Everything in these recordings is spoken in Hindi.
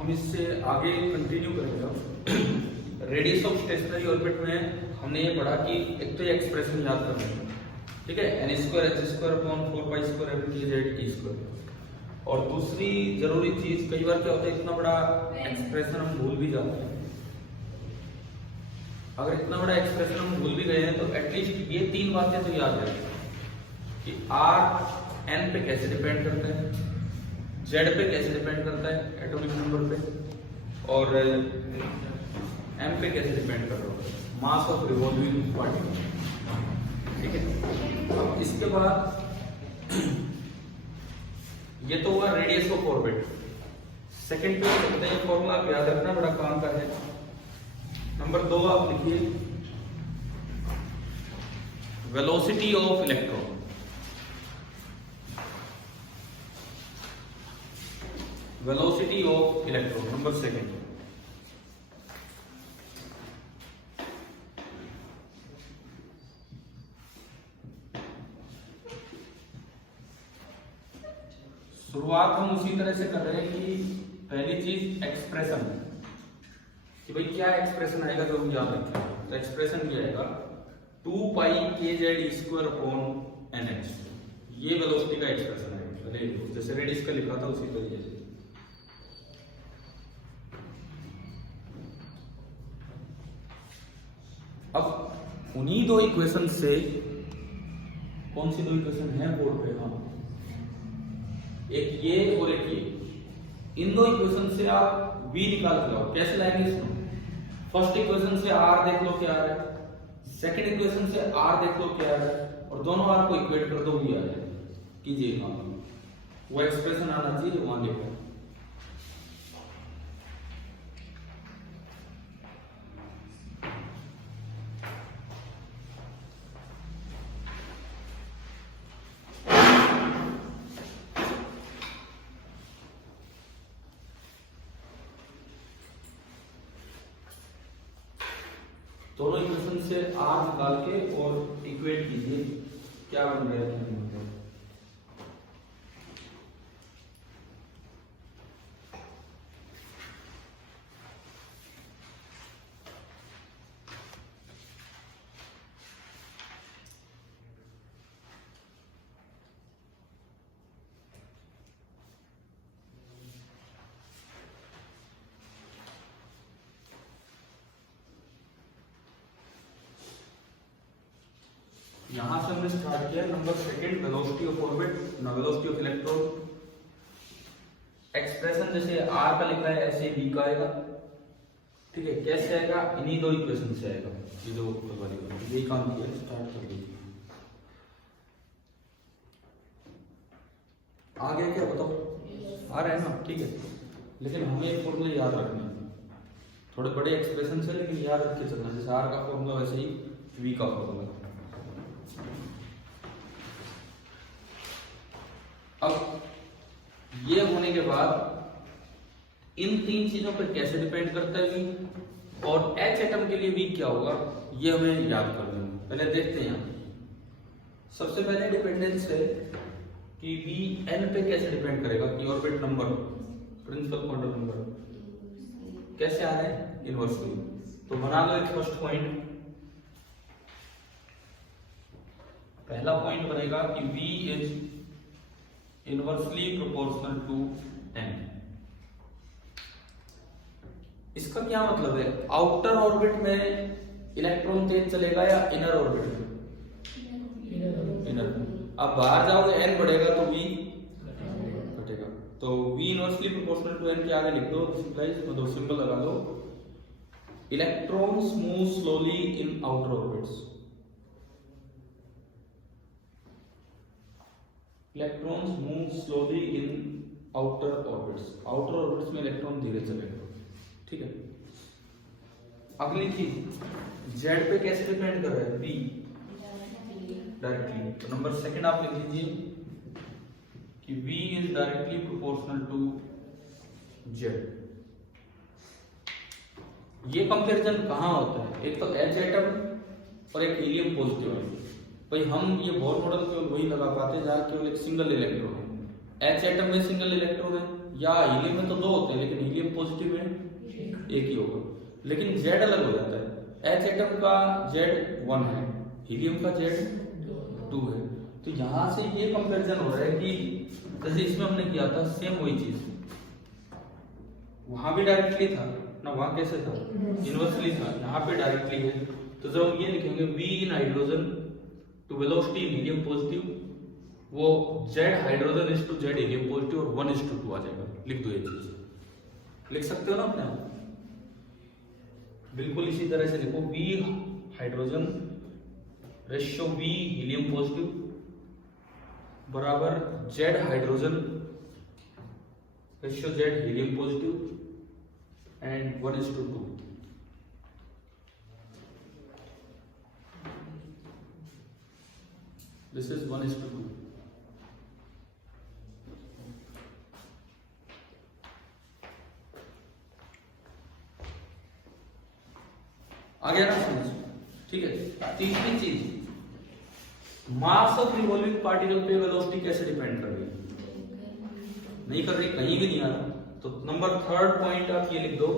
हम इससे आगे कंटिन्यू करेंगे। रेडियस ऑफ स्टेशनरी ऑर्बिट में हमने ये पढ़ा कि एक तो ये एक्सप्रेशन याद करना है, ठीक है, n square h square upon 4 pi square m की z t स्क्वायर। और दूसरी जरूरी चीज, कई बार क्या होता है इतना बड़ा एक्सप्रेशन हम भूल भी जाते हैं। अगर इतना बड़ा एक्सप्रेशन हम भूल भी गए हैं तो एटलीस्ट ये तीन बातें तो याद रखें कि r n पे कैसे डिपेंड करता है, z पे कैसे डिपेंड करता है एटॉमिक नंबर पे, और m पे कैसे डिपेंड कर रहा है, मास ऑफ रिवॉल्विंग पार्टिकल। ठीक है, अब इसके बाद ये तो हुआ रेडियस ऑफ ऑर्बिट। सेकंड पे चलते हैं, फॉर्मूला याद रखना बड़ा काम का है। नंबर 2 आप लिखिए velocity of electron. Velocity of electron number 2। शुरुआत हम उसी तरह से कर रहे हैं कि पहली चीज एक्सप्रेशन, कि भाई क्या एक्सप्रेशन आएगा तो हम याद रखें। तो एक्सप्रेशन क्या आएगा 2 पाई kz स्क्वायर अपॉन nh। ये वेलोसिटी का एक्सप्रेशन आएगा। पहले जैसे रेडियस का लिखा था उसी तरीके से। अब उन्हीं दो इक्वेशन से, कौन सी दो इक्वेशन है बोर्ड पे, हाँ, एक ये और एक ये, इन दो इक्वेशन से आप v निकाल के लाओ। कैसे लाएंगे इसमें? फर्स्ट इक्वेशन से r देख लो क्या आ रहा है, सेकंड इक्वेशन से r देख लो क्या आ रहा है, और दोनों r को इक्वेट कर दो, v आ जाए। कीजिए, हाँ, वो एक्सप्रेशन आना चाहिए वहां लिखा है। दोनों इक्वेशन से r निकाल के और इक्वेट कीजिए, क्या बन रहा है। यहां से हमने स्टार्ट किया number 2, velocity of orbit, velocity of electron. Expression जैसे r का लिखा है ऐसे v का आएगा। ठीक है, कैसे आएगा? इन्हीं दो इक्वेशन से आएगा। ये दो वाली यही काम किया, स्टार्ट कर दीजिए। आगे क्या बताओ, आ रहा है ना? ठीक है, लेकिन हमें एक फॉर्मूला याद रखना है। थोड़े बड़े एक्सप्रेशन से, लेकिन याद रख के चलना। जैसे r का फॉर्मूला वैसे ही v का फॉर्मूला। अब ये होने के बाद इन तीन चीजों पर कैसे डिपेंड करता है v, और h एटम के लिए v क्या होगा, ये हमें याद कर लेना। पहले देखते हैं। सबसे पहले डिपेंडेंस है कि v n पे कैसे डिपेंड करेगा, कि orbit number, principal quantum number कैसे आ रहे हैं, इनवर्सली। तो बना लो एक फर्स्ट पॉइंट। पहला पॉइंट बनेगा कि v is inversely proportional to n। इसका क्या मतलब है? आउटर ऑर्बिट में इलेक्ट्रॉन तेज चलेगा या इनर ऑर्बिट में? इनर। अब बाहर जाओगे n बढ़ेगा तो v घटेगा। तो v inversely proportional to n के आगे लिख दो, मतलब सिंबल लगा दो। Electrons move slowly in outer orbits. Electrons move slowly in outer orbits. Outer orbits में इलेक्ट्रॉन धीरे चलेगा। ठीक है, अगली चीज z पे कैसे डिपेंड कर रहा है, v डायरेक्टली। तो नंबर 2 आप लिख लीजिए कि v is directly proportional to z। ये कंपैरिजन कहां होता है? एक तो h एटम और एक हीलियम पॉजिटिव है। भाई हम ये बोर मॉडल केवल वही लगा पाते जहां केवल एक सिंगल इलेक्ट्रॉन है। H एटम में सिंगल इलेक्ट्रॉन है, या हीलियम में तो दो होते हैं लेकिन हीलियम पॉजिटिव में एक ही होगा, लेकिन Z अलग हो जाता है। H एटम का Z 1 है, हीलियम का Z 2 है। तो यहां से ये कंपैरिजन हो रहा है कि जैसे इसमें हमने किया था सेम वही चीज, वहां भी डायरेक्टली था ना, वहां कैसे था, इनवर्सली था, यहाँ पे डायरेक्टली है। तो जब हम ये लिखेंगे V in hydrogen to velocity in helium positive, वो Z hydrogen is to Z helium positive और 1:2 आ जाएगा। लिख दो ये चीज, लिख सकते हो ना अपने आप, बिल्कुल इसी तरह से लिखो, V hydrogen ratio V helium positive बराबर Z hydrogen ratio Z helium positive and 1:2। This is 1:2। आ गया ना समझ? ठीक है। तीसरी चीज, मास ऑफ रिवॉल्विंग पार्टिकल पे वेलोसिटी कैसे डिपेंड कर रही है? नहीं कर रही, कहीं भी नहीं आ रहा। तो नंबर थर्ड पॉइंट आप ये लिख दो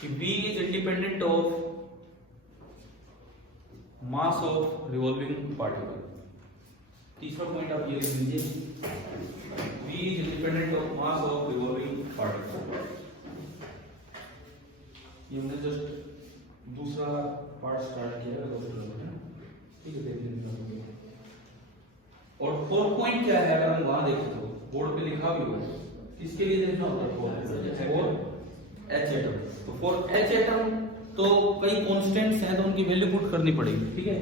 कि V is independent of mass of revolving particle. तीसरा पॉइंट आप ये लिख लीजिए, V is independent of mass of revolving particle. ये हमने जस्ट दूसरा पार्ट स्टार्ट किया है, ठीक है, देख लीजिए। और फोर्थ पॉइंट क्या है, अगर हम वहां देखें तो बोर्ड पे लिखा भी होगा, किसके लिए देखना होता है, फॉर H एटम। तो फॉर H एटम तो कई कांस्टेंट्स हैं, तो उनकी वैल्यू पुट करनी पड़ेगी, ठीक है।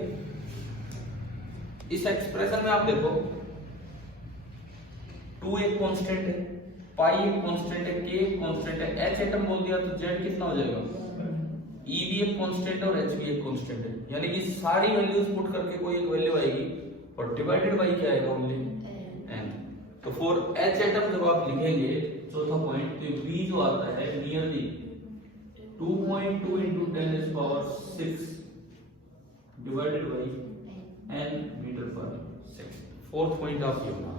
इस एक्सप्रेशन में आप देखो 2 एक कांस्टेंट है, पाई एक कांस्टेंट है, k एक कांस्टेंट है, H एटम बोल दिया तो Z कितना हो जाएगा, E भी एक कांस्टेंट है और H भी एक कांस्टेंट है, यानी कि सारी वैल्यूज पुट करके कोई एक वैल्यू आएगी और डिवाइडेड बाय क्या आएगा, ओनली n। तो फॉर H एटम जब आप लिखेंगे चौथा पॉइंट, तो V जो आता है nearly 2.2 into 10 is power 6 divided by n meter per second। Fourth point आप ये बना,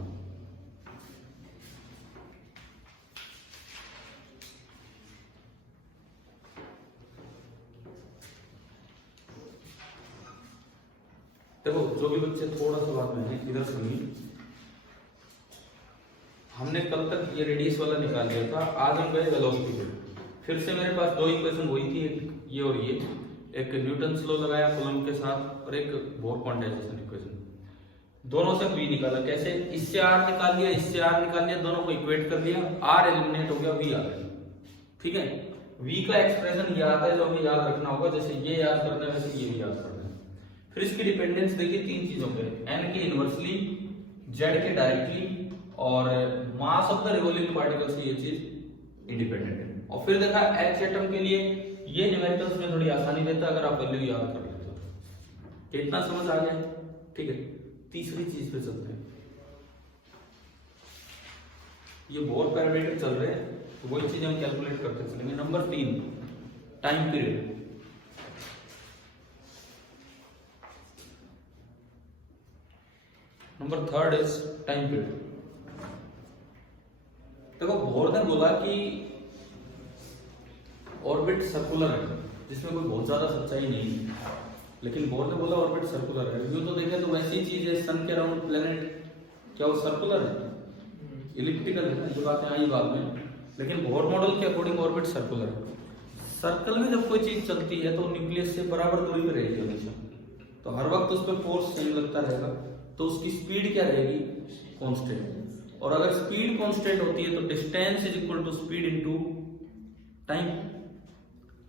देखो जो भी बच्चे थोड़ा सा बात में इधर सुनिए, हमने कल तक ये रेडियस वाला निकाल लिया था, आज हम गए वेलोसिटी पे। फिर से मेरे पास दो इक्वेशन वही थी, एक ये और ये, एक न्यूटन्स लॉ लगाया कूलम्ब के साथ और एक बोर क्वांटाइजेशन इक्वेशन, दोनों से v निकाला। कैसे, इससे r निकाल लिया, इससे r निकाल लिया, दोनों को इक्वेट कर लिया, r एलिमिनेट हो गया, v आ गया, ठीक है। v का एक्सप्रेशन ये आता है जो हमें याद रखना होगा, जैसे ये याद करना है वैसे ये भी याद करना है। फिर इसकी डिपेंडेंस देखिए तीन चीजों पे, n के इनवर्सली, z के डायरेक्टली और mass of the revolving particle से ये चीज इंडिपेंडेंट है। और फिर देखा H एटम के लिए ये न्यूमेरिकल्स में थोड़ी आसानी देता है अगर आप वैल्यू याद कर लेते हो। कितना समझ आ गया, ठीक है। तीसरी चीज पे चलते हैं, ये बोर पैरामीटर चल रहे हैं तो वही चीज हम कैलकुलेट करते चलेंगे। Number 3 time period. Number third is time period. देखो बोर ने बोला कि ऑर्बिट सर्कुलर है, जिसमें कोई बहुत ज्यादा सच्चाई नहीं है, लेकिन बोर ने बोला ऑर्बिट सर्कुलर है। यूं तो देखें तो वैसी चीज है, सन के अराउंड प्लेनेट, क्या वो सर्कुलर है, इलिप्टिकल है, जो बातें आई बाद में, लेकिन बोर मॉडल के अकॉर्डिंग ऑर्बिट सर्कुलर है। सर्कल में जब कोई चीज चलती है तो न्यूक्लियस से बराबर दूरी पर रहेगी हमेशा, तो हर वक्त उस पर फोर्स सेम लगता रहेगा, तो उसकी स्पीड क्या रहेगी, कांस्टेंट। और अगर स्पीड कांस्टेंट होती है तो distance is equal to speed into time.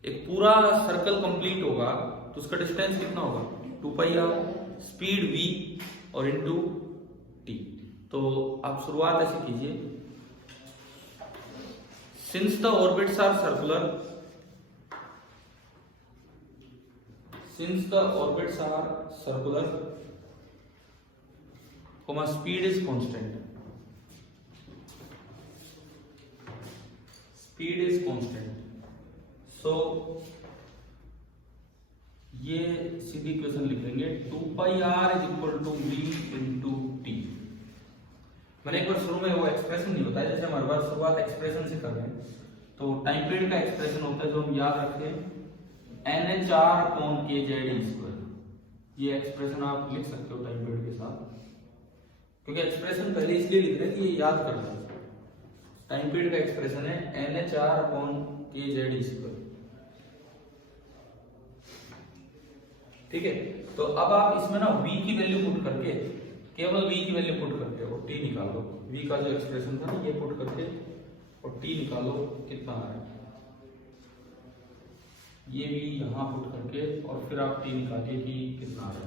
एक पूरा सर्कल कंप्लीट होगा तो उसका डिस्टेंस कितना होगा, 2πr, स्पीड v और इनटू t। तो आप शुरुआत ऐसे कीजिए, since the orbits are circular, since the orbits are circular, comma speed is constant, so ये सीधी इक्वेशन लिखेंगे 2πr is equal to v into t। मैंने एक बार शुरू में वो एक्सप्रेशन नहीं बताया, जैसे हमारे पास शुरुआत एक्सप्रेशन से कर रहे हैं, तो टाइम पीरियड का एक्सप्रेशन होता है जो हम याद रखें NH/kz²। ये एक्सप्रेशन आप लिख सकते हो टाइम पीरियड के साथ, क्योंकि एक्सप्रेशन पहले इसलिए लिख रहे हैं कि ये याद कर लो। टाइम पीरियड का एक्सप्रेशन है NH/kz²। ठीक है, तो अब आप इसमें ना v की वैल्यू पुट करके, केवल v की वैल्यू पुट करके और t निकालो। v का जो एक्सप्रेशन था ना ये पुट करके और t निकालो कितना आ रहा है, ये v यहां पुट करके और फिर आप t निकालिए कि कितना आ रहा है।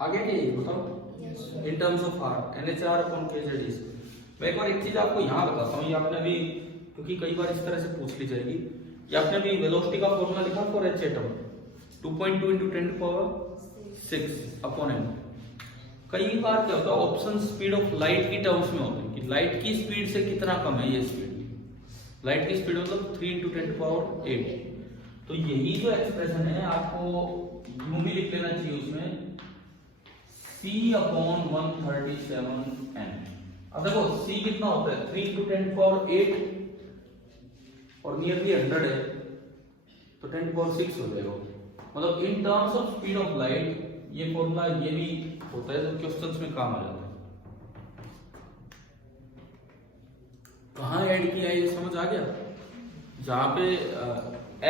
आगे क्या ये बताओ in terms of r NH/kz। मैं एक बार एक चीज आपको यहाँ बताता हूँ, ये आपने अभी, क्योंकि कई बार इस तरह से पूछ ली जाएगी, ये आपने अभी वेलोसिटी का फॉर्मूला लिखा फॉर h एटम 2.2 × 10⁶/m। कई बार क्या होता है ऑप्शन स्पीड ऑफ लाइट की टर्म्स में होते हैं कि लाइट की स्पीड से कितना कम है ये स्पीड। लाइट की स्पीड मतलब 3 × 10⁸। तो यही जो एक्सप्रेशन है आपको यूं भी लिख लेना चाहिए उसमें c/137n। अब देखो c कितना होता है 3 × 10⁸ और नियरली 100 है तो 10⁶ हो जाएगा। मतलब in terms of speed of light ये फॉर्मूला ये भी होता है जो क्वेश्चंस में काम आ जाता है। कहाँ ऐड किया है ये समझ आ गया? जहां पे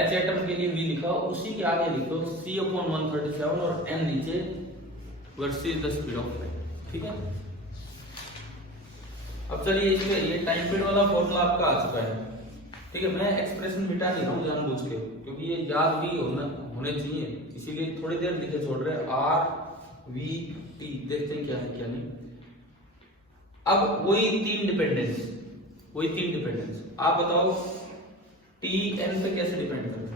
H एटम के लिए V लिखा उसी के आगे लिखो c/137 और n नीचे versus the speed of light. ठीक है, अब चलिए इसमें ये टाइम पीरियड वाला फॉर्मूला आपका आ चुका है। ठीक है, मैं एक्सप्रेशन मिटा नहीं रहा हूँ जानबूझ के, क्योंकि ये याद भी होने चाहिए, इसीलिए थोड़ी देर लिखे छोड़ रहे हैं। RVT देखते हैं क्या है क्या नहीं। अब वही तीन डिपेंडेंस आप बताओ T n पे कैसे डिपेंड करता है?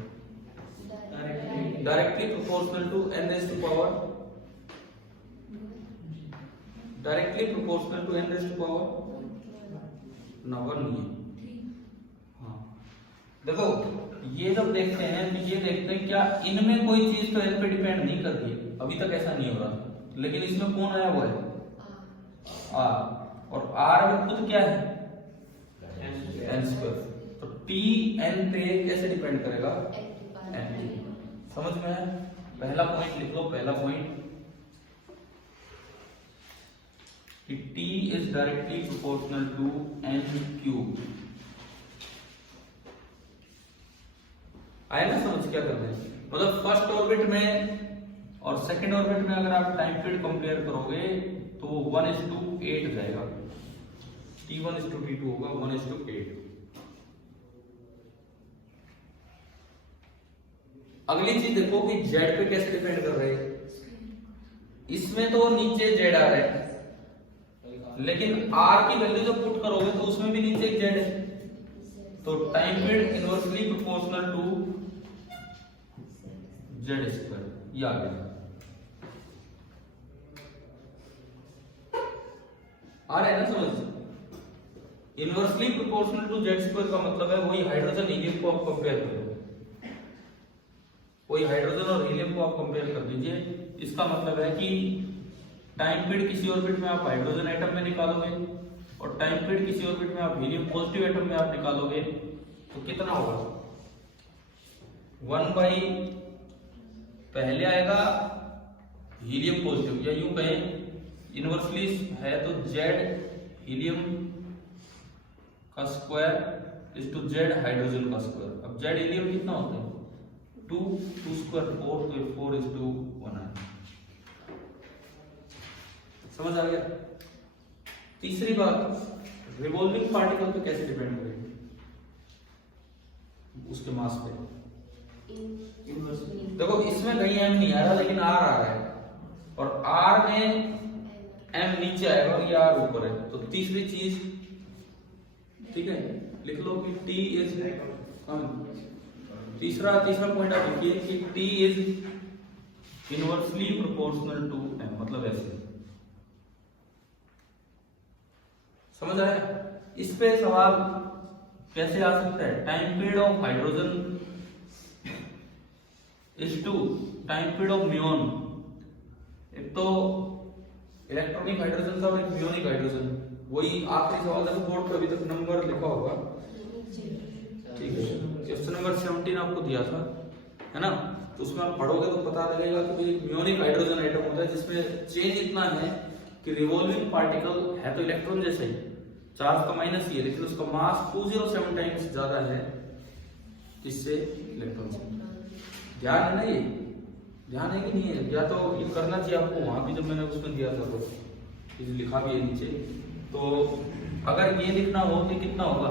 Directly proportional to n raise to power, directly proportional to n raise to power ना 1 नहीं है। हाँ देखो ये जब देखते हैं तो ये देखते हैं क्या इनमें कोई चीज तो n पे डिपेंड नहीं करती है, अभी तक ऐसा नहीं हो रहा, लेकिन इसमें कौन आया हुआ है r, और r में खुद क्या है n²। तो t n पे कैसे डिपेंड करेगा n। समझ में है? पहला पॉइंट लिख लो, पहला पॉइंट कि t is directly proportional to n³। आया ना समझ क्या करना है? मतलब फर्स्ट ऑर्बिट में और सेकंड ऑर्बिट में अगर आप टाइम पीरियड कंपेयर करोगे तो 1:8 जाएगा, T1:T2 होगा 1:8। अगली चीज देखो कि z पे कैसे डिपेंड कर रहे हैं। इसमें तो नीचे z आ रहा है, लेकिन r की वैल्यू जब पुट करोगे तो उसमें भी नीचे एक z है, तो time period inversely proportional to z²। ये आ गया, आ रहा है ना समझ? इनवर्सली प्रोपोर्शनल टू z² का मतलब है वही हाइड्रोजन हीलियम को आप कंपेयर करो, वही हाइड्रोजन और हीलियम को आप कंपेयर कर दीजिए। इसका मतलब है कि टाइम पीरियड किसी ऑर्बिट में आप हाइड्रोजन एटम में निकालोगे और टाइम पीरियड किसी ऑर्बिट में आप हीलियम पॉजिटिव एटम में आप निकालोगे तो कितना होगा 1/ पहले आएगा हीलियम पॉजिटिव, या यूं कहें इनवर्सली है तो z हीलियम का square is to z hydrogen का स्क्वायर। अब z हीलियम कितना होता है 2 2 स्क्वायर 4, तो 4:1 है। समझ आ गया? तीसरी बात, रिवॉल्विंग पार्टिकल पे कैसे डिपेंड करेंगे? उसके मास पे। देखो इसमें कहीं m नहीं आ रहा लेकिन r आ रहा है, और r में m नीचे आएगा और ये r ऊपर है, तो तीसरी चीज ठीक है लिख लो कि T is तीसरा पॉइंट आप देखिए कि T is inversely proportional to M, मतलब ऐसे। समझ आया? इस पे सवाल कैसे आ सकता है? Time period of hydrogen is to time period of muon. एक तो इलेक्ट्रॉनिक हाइड्रोजन था और एक म्यूनिक हाइड्रोजन। वही आखिरी सवाल देखो, बोर्ड पे अभी तक नंबर लिखा होगा, ठीक है, क्वेश्चन नंबर 17 आपको दिया था, है ना? तो उसमें आप पढ़ोगे तो पता लगेगा कि भाई म्यूनिक हाइड्रोजन आइटम होता है जिसमें चेंज इतना है कि रिवॉल्विंग पार्टिकल है तो इलेक्ट्रॉन जैसा ही, चार्ज का माइनस ही है, लेकिन उसका मास 207 टाइम्स ज्यादा है किससे? इलेक्ट्रॉन से। ध्यान है ना? ये ध्यान है कि नहीं है? या तो ये करना चाहिए आपको, वहां भी जब मैंने उसमें दिया था तो लिखा भी है नीचे। तो अगर ये लिखना हो तो कितना होगा?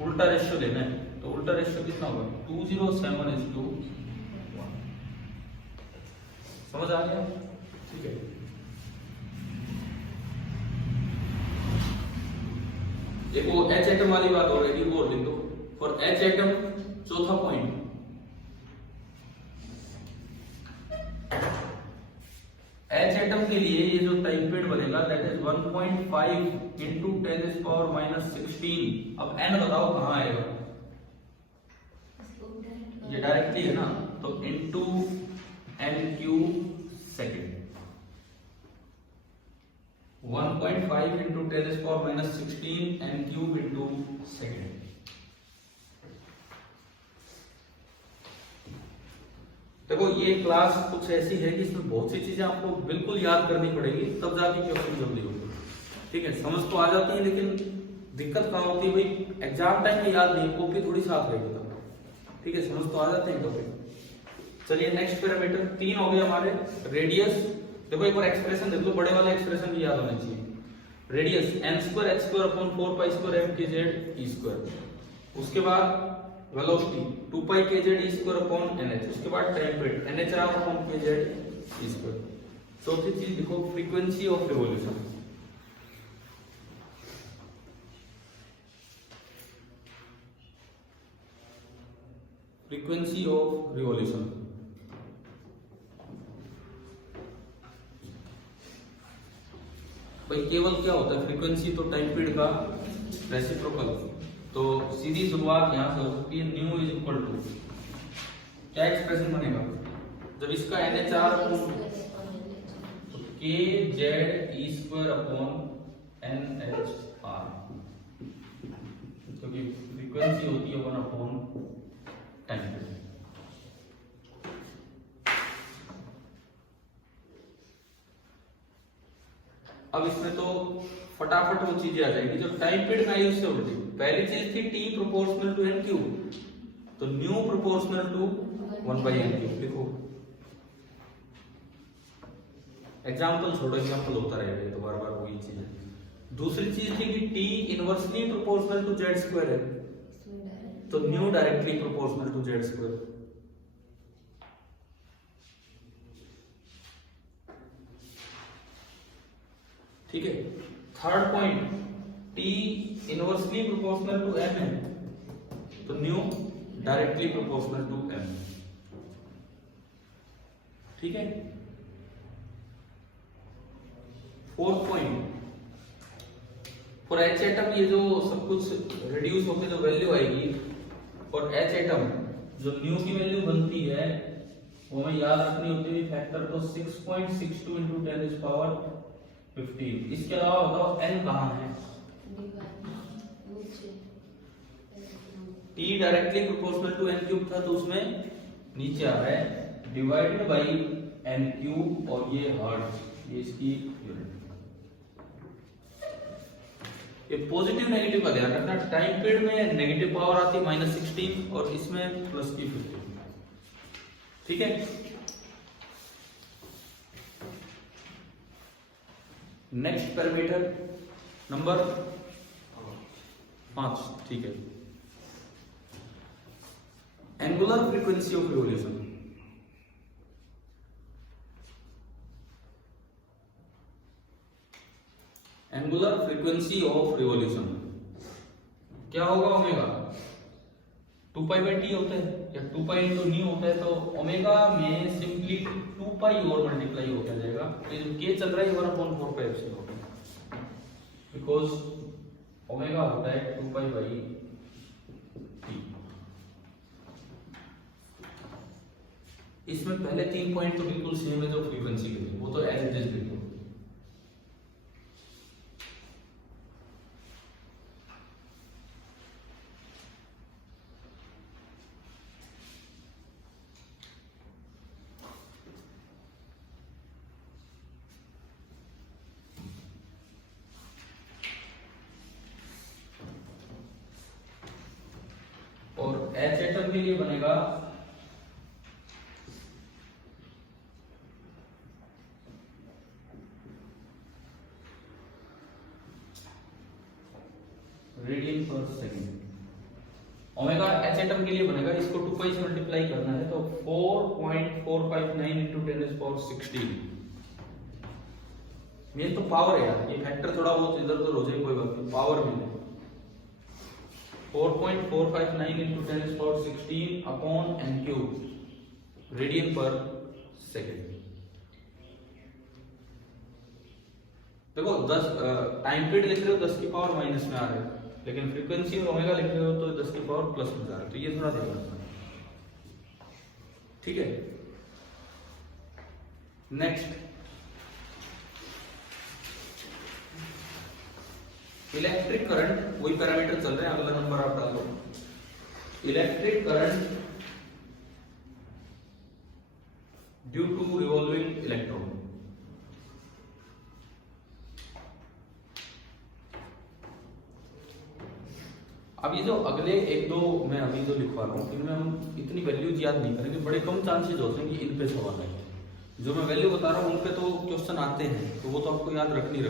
उल्टा रेशियो लेना है, तो उल्टा रेशियो कितना होगा? 207:1। समझ आ गया? ठीक है। एक वो H एटम वाली बात ऑलरेडी और लिख दो। फॉर H एटम, चौथा पॉइंट, H एटम के लिए ये जो टाइम पीरियड बनेगा दैट इज 1.5 into 10⁻16। अब n बताओ कहां आएगा? ये डायरेक्टली है ना, तो into n³ second. 1.5 into 10⁻16 n³ into second. देखो ये क्लास कुछ ऐसी है कि इसमें बहुत सी चीजें आपको बिल्कुल याद करनी पड़ेगी, तब जाके क्वेश्चन जल्दी होगा। ठीक है, समझ तो आ जाती है, लेकिन दिक्कत कहाँ होती है भाई? एग्जाम टाइम में याद नहीं, कॉपी थोड़ी साफ रहेगी तब। ठीक है, समझ तो आ जाते हैं टॉपिक। चलिए नेक्स्ट पैरामीटर 3 हो गए हमारे। रेडियस, देखो एक बार एक्सप्रेशन देख लो, बड़े वाला एक्सप्रेशन भी याद होना चाहिए। Radius n²h²4π²m/kz⁴। उसके बाद वेलोसिटी 2πkz⁴/nh। उसके बाद टाइम पीरियड nhr/kz²। चौथी चीज देखो, frequency of revolution. Frequency of revolution भाई केवल क्या होता है? फ्रीक्वेंसी तो टाइम पीरियड का रेसिप्रोकल। तो सीधी शुरुआत यहां से हो सकती है, न्यू इज इक्वल टू क्या एक्सप्रेशन बनेगा जब इसका NHR kz⁴/NHR, क्योंकि फ्रीक्वेंसी होती है 1/10। अब इसमें तो फटाफट वो चीजें आ जाएगी जो टाइम पीरियड का यूज से उल्टी। पहली चीज थी T proportional to n cube, तो न्यू प्रोपोर्शनल टू 1/n³। लिखो, एग्जाम्पल छोड़ो, एग्जाम्पल होता रहेगा तो बार बार वही चीज है। दूसरी चीज थी कि T inversely proportional to z² है, तो nu directly proportional to z²। ठीक है। Third point, T inversely proportional to m है, तो nu directly proportional to m। ठीक है। Fourth point, for H atom ये जो सब कुछ रिड्यूस होकर जो वैल्यू आएगी, फॉर H एटम जो न्यू की वैल्यू बनती है वो हमें याद रखनी होती है फैक्टर तो 6.62 into 10⁻15। इसके अलावा बताओ n कहां है? T directly proportional to n³ था, तो उसमें नीचे आ रहा है डिवाइडेड बाई n³, और ये हर्ट्ज, ये इसकी यूनिट। ये पॉजिटिव नेगेटिव का ध्यान रखना। टाइम पीरियड में नेगेटिव पावर आती है -16 और इसमें प्लस की 15। ठीक है। Next parameter number 5। ठीक है, angular frequency of revolution. Angular frequency of revolution क्या होगा? ओमेगा 2π/t होता है या 2π into न्यू होता है, तो ओमेगा में सिंपली 2π और मल्टीप्लाई होता जाएगा। तो जो k चल रहा है 1/4π होगा, बिकॉज ओमेगा होता है 2π/t। इसमें पहले 3 पॉइंट तो बिल्कुल सेम है जो फ्रीक्वेंसी के लिए, वो तो एज इट इज बिल्कुल। और एच एटम के लिए बनेगा रेडियन पर सेकेंड। ओमेगा एच एटम के लिए बनेगा, इसको 2π से मल्टीप्लाई करना है तो 4.459 into 10⁻16। मेन तो पावर है यार, ये फैक्टर थोड़ा बहुत इधर उधर हो जाए कोई बात नहीं, पावर भी है। 4.459 into 10⁻16 अपॉन n³ रेडियन पर सेकेंड। देखो 10 टाइम पीरियड लिख रहे हो 10 की पावर माइनस में आ रहे है, लेकिन फ्रीक्वेंसी और ओमेगा लिख रहे हो तो 10 की पावर प्लस में जा रहा है, तो ये थोड़ा ध्यान रखना, ठीक है। नेक्स्ट, इलेक्ट्रिक करंट, वही पैरामीटर चल रहे हैं, अगला नंबर आप डाल दो। Electric current due to revolving electron. अब ये जो अगले एक दो मैं अभी जो लिखवा रहा हूँ इनमें हम इतनी वैल्यूज याद नहीं करेंगे, बड़े कम चांसेस होते हैं कि इन पे सवाल आए। जो मैं वैल्यू बता रहा हूँ उन पे तो क्वेश्चन आते हैं, तो वो तो आपको याद रखनी है।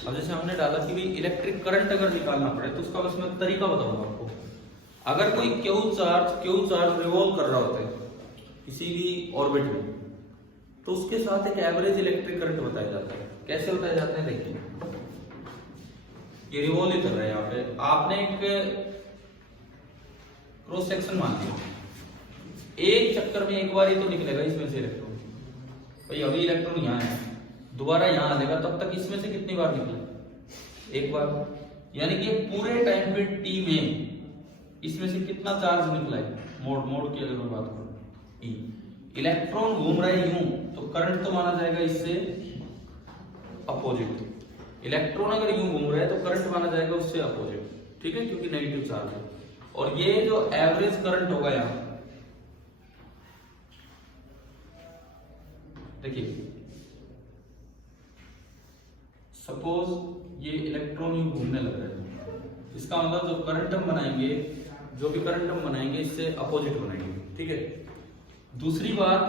अब जैसे हमने डाला कि भाई इलेक्ट्रिक करंट अगर निकालना पड़े तो उसका बस मैं तरीका बताऊंगा आपको। अगर कोई क्यू चार्ज रिवॉल्व कर रहा होता है किसी भी ऑर्बिट में, तो उसके साथ एक एवरेज इलेक्ट्रिक करंट बताया जाता है। कैसे बताया जाता है देखिए, ये रिवॉल्व ही कर रहा है, यहाँ पे आपने एक क्रॉस सेक्शन मान लिया, एक चक्कर में एक बार ही तो निकलेगा इसमें से इलेक्ट्रॉन। भाई अभी इलेक्ट्रॉन यहाँ है, दोबारा यहाँ आ जाएगा, तब तक इसमें से कितनी बार निकला? एक बार। यानी कि पूरे टाइम पे टी में इसमें से कितना चार्ज निकला है? मोड की अगर मैं बात करूं, ई। इलेक्ट्रॉन घूम रहा है यूं, तो करंट तो माना जाएगा इससे अपोजिट। इलेक्ट्रॉन अगर यूं घूम रहा है तो करंट माना जाएगा उससे अपोजिट, ठीक है, क्योंकि नेगेटिव चार्ज है। और ये जो एवरेज करंट होगा यहाँ देखिए, सपोज ये इलेक्ट्रॉन यूं घूमने लग रहा है, इसका मतलब जो करंट हम बनाएंगे, जो भी करंट हम बनाएंगे इससे अपोजिट बनाएंगे, ठीक है। दूसरी बात,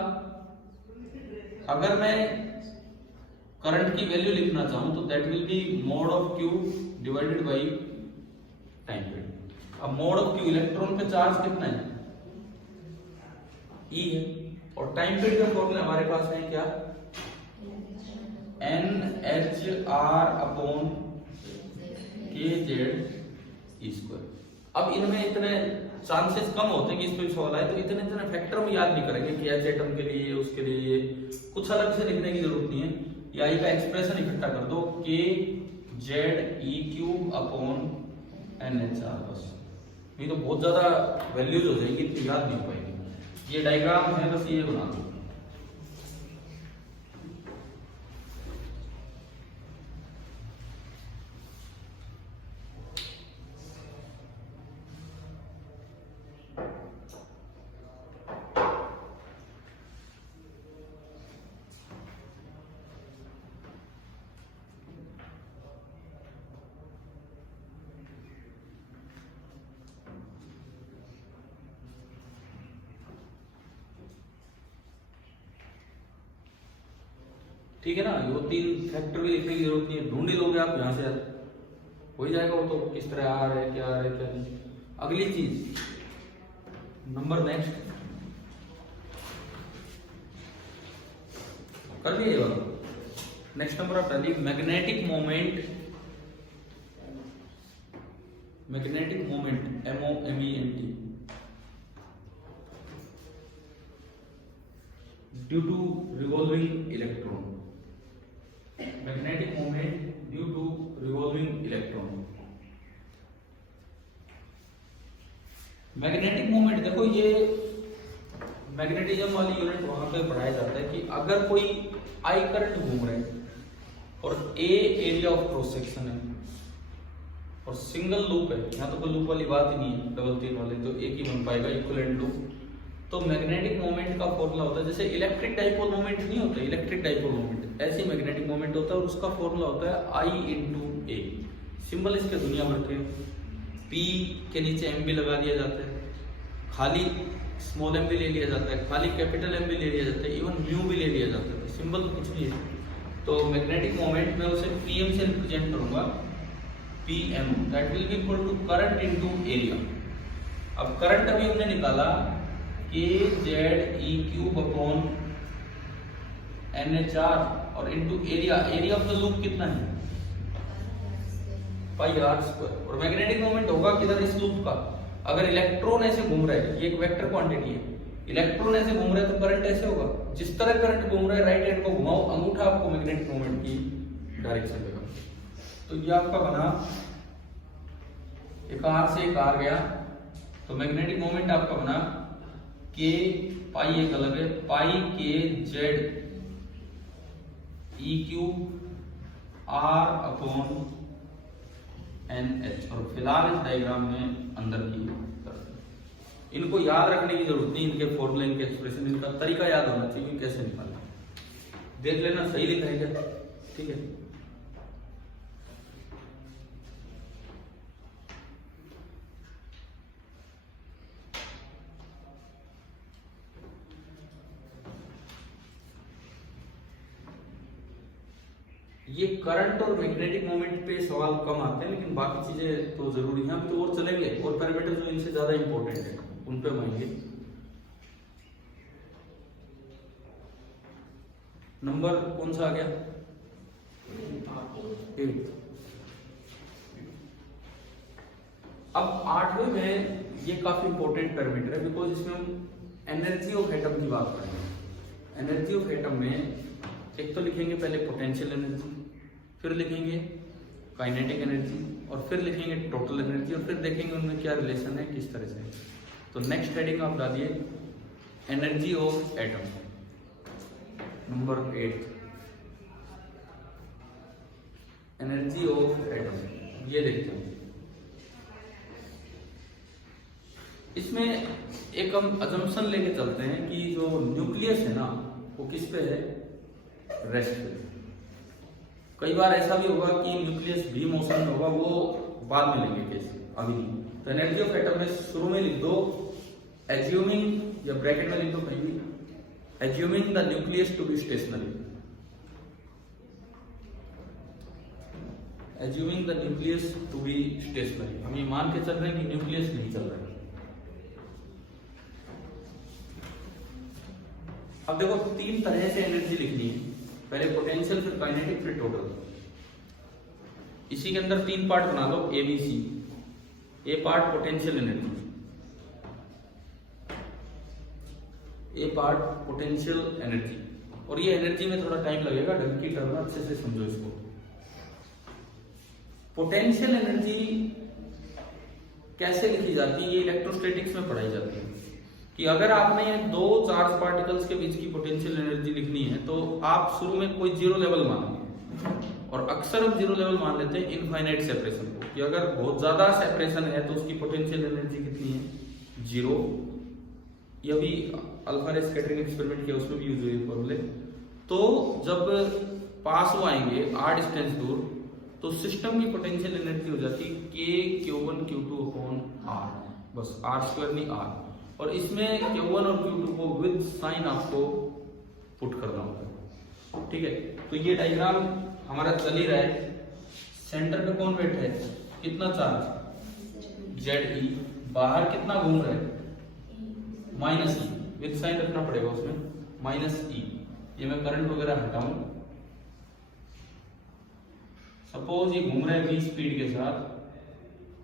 अगर मैं करंट की वैल्यू लिखना चाहूं तो that will B mode of Q divided by time period. अब मोड ऑफ क्यू, इलेक्ट्रॉन पे चार्ज कितना है? ई है, और टाइम पीरियड का फॉर्मूला हमारे पास है क्या? NHR upon KZ²। अब इनमें इतने चांसेस कम होते हैं कि इस पे सवाल आए, तो इतने फैक्टर में याद नहीं करेंगे कि एच एटम के लिए उसके लिए कुछ अलग से लिखने की जरूरत नहीं है। या आई का एक्सप्रेशन इकट्ठा कर दो, KZE³ अपॉन NHR बस। नहीं तो बहुत ज्यादा वैल्यूज हो जाएंगी तो याद नहीं पाएंगे। ये डायग्राम है, बस ये बना दो। ठीक है ना, वो 3 फैक्टर भी लिखने की जरूरत नहीं है, ढूंढ ही लोगे आप यहाँ से, हो ही जाएगा वो तो, किस तरह आ रहा है, क्या आ रहा है, क्या नहीं। अगली चीज, नंबर नेक्स्ट कर लिए ये वाला। नेक्स्ट नंबर आप डालिए magnetic moment, MOMENT, due to revolving electron, magnetic moment due to revolving electron. Magnetic moment देखो, ये मैग्नेटिज्म वाली यूनिट वहां पे पढ़ाया जाता है कि अगर कोई आई करंट घूम रहा है और ए एरिया ऑफ क्रॉस सेक्शन है और सिंगल लूप है, यहाँ तो कोई लूप वाली बात ही नहीं है, डबल तीन वाले तो एक ही बन पाएगा इक्विवेलेंट लूप। तो मैग्नेटिक मोमेंट का फॉर्मूला होता है, जैसे इलेक्ट्रिक डाइपोल मोमेंट नहीं होता, इलेक्ट्रिक डाइपोल मोमेंट ऐसे मैग्नेटिक मोमेंट होता है और उसका फॉर्मूला होता है आई इंटू ए। सिंबल इसके दुनिया भर के, पी के नीचे एम भी लगा दिया जाता है, खाली स्मॉल एम भी ले लिया जाता है, खाली कैपिटल एम भी ले लिया जाता है, इवन म्यू भी ले लिया जाता है, सिंबल तो कुछ भी है। तो मैग्नेटिक मोमेंट में उसे पीएम से रिप्रेजेंट करूंगा, PM that will be equal to current into area. अब करंट अभी हमने निकाला K Z E cube upon NHR और into area, area of the loop कितना है पाई आर स्क्वायर। और मैग्नेटिक मोमेंट होगा किधर, इस लूप का। अगर इलेक्ट्रॉन ऐसे घूम रहा है, ये एक वेक्टर क्वांटिटी है, इलेक्ट्रॉन ऐसे घूम रहा है तो करंट ऐसे होगा। जिस तरह करंट घूम रहा है राइट हैंड को घुमाओ, अंगूठा आपको मैग्नेटिक मोमेंट की डायरेक्शन देगा। तो ये आपका बना, एक आर से एक आर गया, तो मैग्नेटिक मोमेंट आपका बना के पाई एक अलग है, pi K Z E cube R upon NH। और फिलहाल इस डायग्राम में अंदर की तरफ इनको याद रखने की जरूरत नहीं, इनके फॉर्मूले, इनके एक्सप्रेशन, इनका तरीका याद होना चाहिए कैसे निकालना। देख लेना सही लिखा है क्या, ठीक है। ये करंट और मैग्नेटिक मोमेंट पे सवाल कम आते हैं, लेकिन बाकी चीजें तो जरूरी हैं। तो और चलेंगे, और पैरामीटर जो इनसे ज्यादा इंपॉर्टेंट है उन पे आएंगे। नंबर कौन सा आ गया, 8। अब 8वें में ये काफी इंपॉर्टेंट पैरामीटर है, बिकॉज इसमें हम एनर्जी ऑफ एटम की बात करेंगे। एनर्जी ऑफ एटम में एक तो लिखेंगे पहले पोटेंशियल एनर्जी, फिर लिखेंगे काइनेटिक एनर्जी, और फिर लिखेंगे टोटल एनर्जी, और फिर देखेंगे उनमें क्या रिलेशन है, किस तरह से। तो नेक्स्ट हेडिंग आप डालिए energy of atom, number 8, energy of atom. ये देखते हैं, इसमें एक हम अजम्पशन लेके चलते हैं कि जो न्यूक्लियस है ना वो किस पे है, रेस्ट पे। कई बार ऐसा भी होगा कि न्यूक्लियस भी मोशन में होगा, वो बाद में लेंगे केस, अभी नहीं। तो एनर्जी ऑफ एटम में शुरू में लिख दो एज्यूमिंग, या ब्रैकेट में लिख दो कहीं भी, assuming the nucleus to be stationary, assuming the nucleus to be stationary. हम ये मान के चल रहे हैं कि न्यूक्लियस नहीं चल रहा है। अब देखो 3 तरह से एनर्जी लिखनी है, पहले पोटेंशियल, फिर काइनेटिक, फिर टोटल। इसी के अंदर 3 पार्ट बना लो, ABC। ए पार्ट पोटेंशियल एनर्जी, ए पार्ट पोटेंशियल एनर्जी। और ये एनर्जी में थोड़ा टाइम लगेगा, ढंग की टर्म अच्छे से समझो इसको। पोटेंशियल एनर्जी कैसे लिखी जाती है, ये इलेक्ट्रोस्टैटिक्स में पढ़ाई जाती है कि अगर आपने 2 चार्ज पार्टिकल्स के बीच की पोटेंशियल एनर्जी लिखनी है तो आप शुरू में कोई 0 लेवल मानेंगे, और अक्सर हम 0 लेवल मान लेते हैं इनफाइनाइट सेपरेशन को, कि अगर बहुत ज्यादा सेपरेशन है तो उसकी पोटेंशियल एनर्जी कितनी है, 0। ये भी अल्फा रे स्कैटरिंग एक्सपेरिमेंट किया, उसमें भी यूज हुए फॉर्मूले। तो जब पास हो आएंगे r डिस्टेंस दूर, तो सिस्टम की पोटेंशियल एनर्जी हो जाती है k q1 q2 r, बस r² नहीं r। और इसमें Q1 और Q2 को विद साइन आपको पुट करना होता है, ठीक है। तो ये डायग्राम हमारा चल ही रहा है। सेंटर पे कौन बैठा है, कितना चार्ज ZE, बाहर कितना घूम रहा है -E, विद साइन रखना पड़ेगा उसमें -E। ये मैं करंट वगैरह हटाऊं, सपोज ये घूम रहा है v स्पीड के साथ,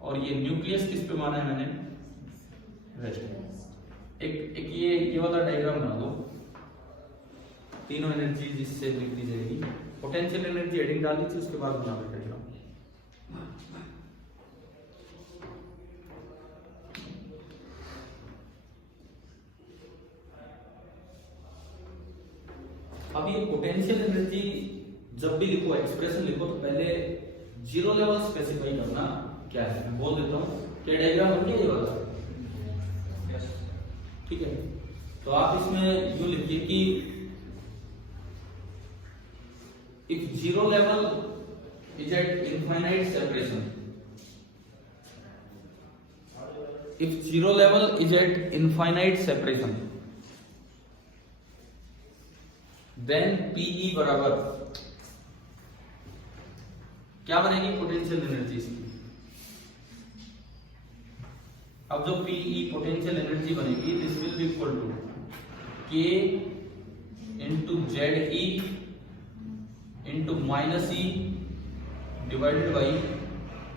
और ये न्यूक्लियस किस पे माना है मैंने, रेस्ट। एक ये वाला डायग्राम बना दो, तीनों एनर्जी जिससे लिख दी जाएगी। पोटेंशियल एनर्जी हेडिंग डाल दीजिए, उसके बाद बना बैठेगा। अब ये पोटेंशियल एनर्जी जब भी लिखो, एक्सप्रेशन लिखो, तो पहले जीरो लेवल स्पेसिफाई करना क्या है। मैं बोल देता हूँ, क्या डायग्राम बन गया ये वाला? ठीक है, तो आप इसमें यूं लिखिए कि if zero level is at infinite separation, if zero level is at infinite separation, then PE बराबर क्या बनेगी? पोटेंशियल एनर्जी इसकी। अब जो पीई पोटेंशियल एनर्जी बनेगी, this will be equal to K into Z E into minus E divided by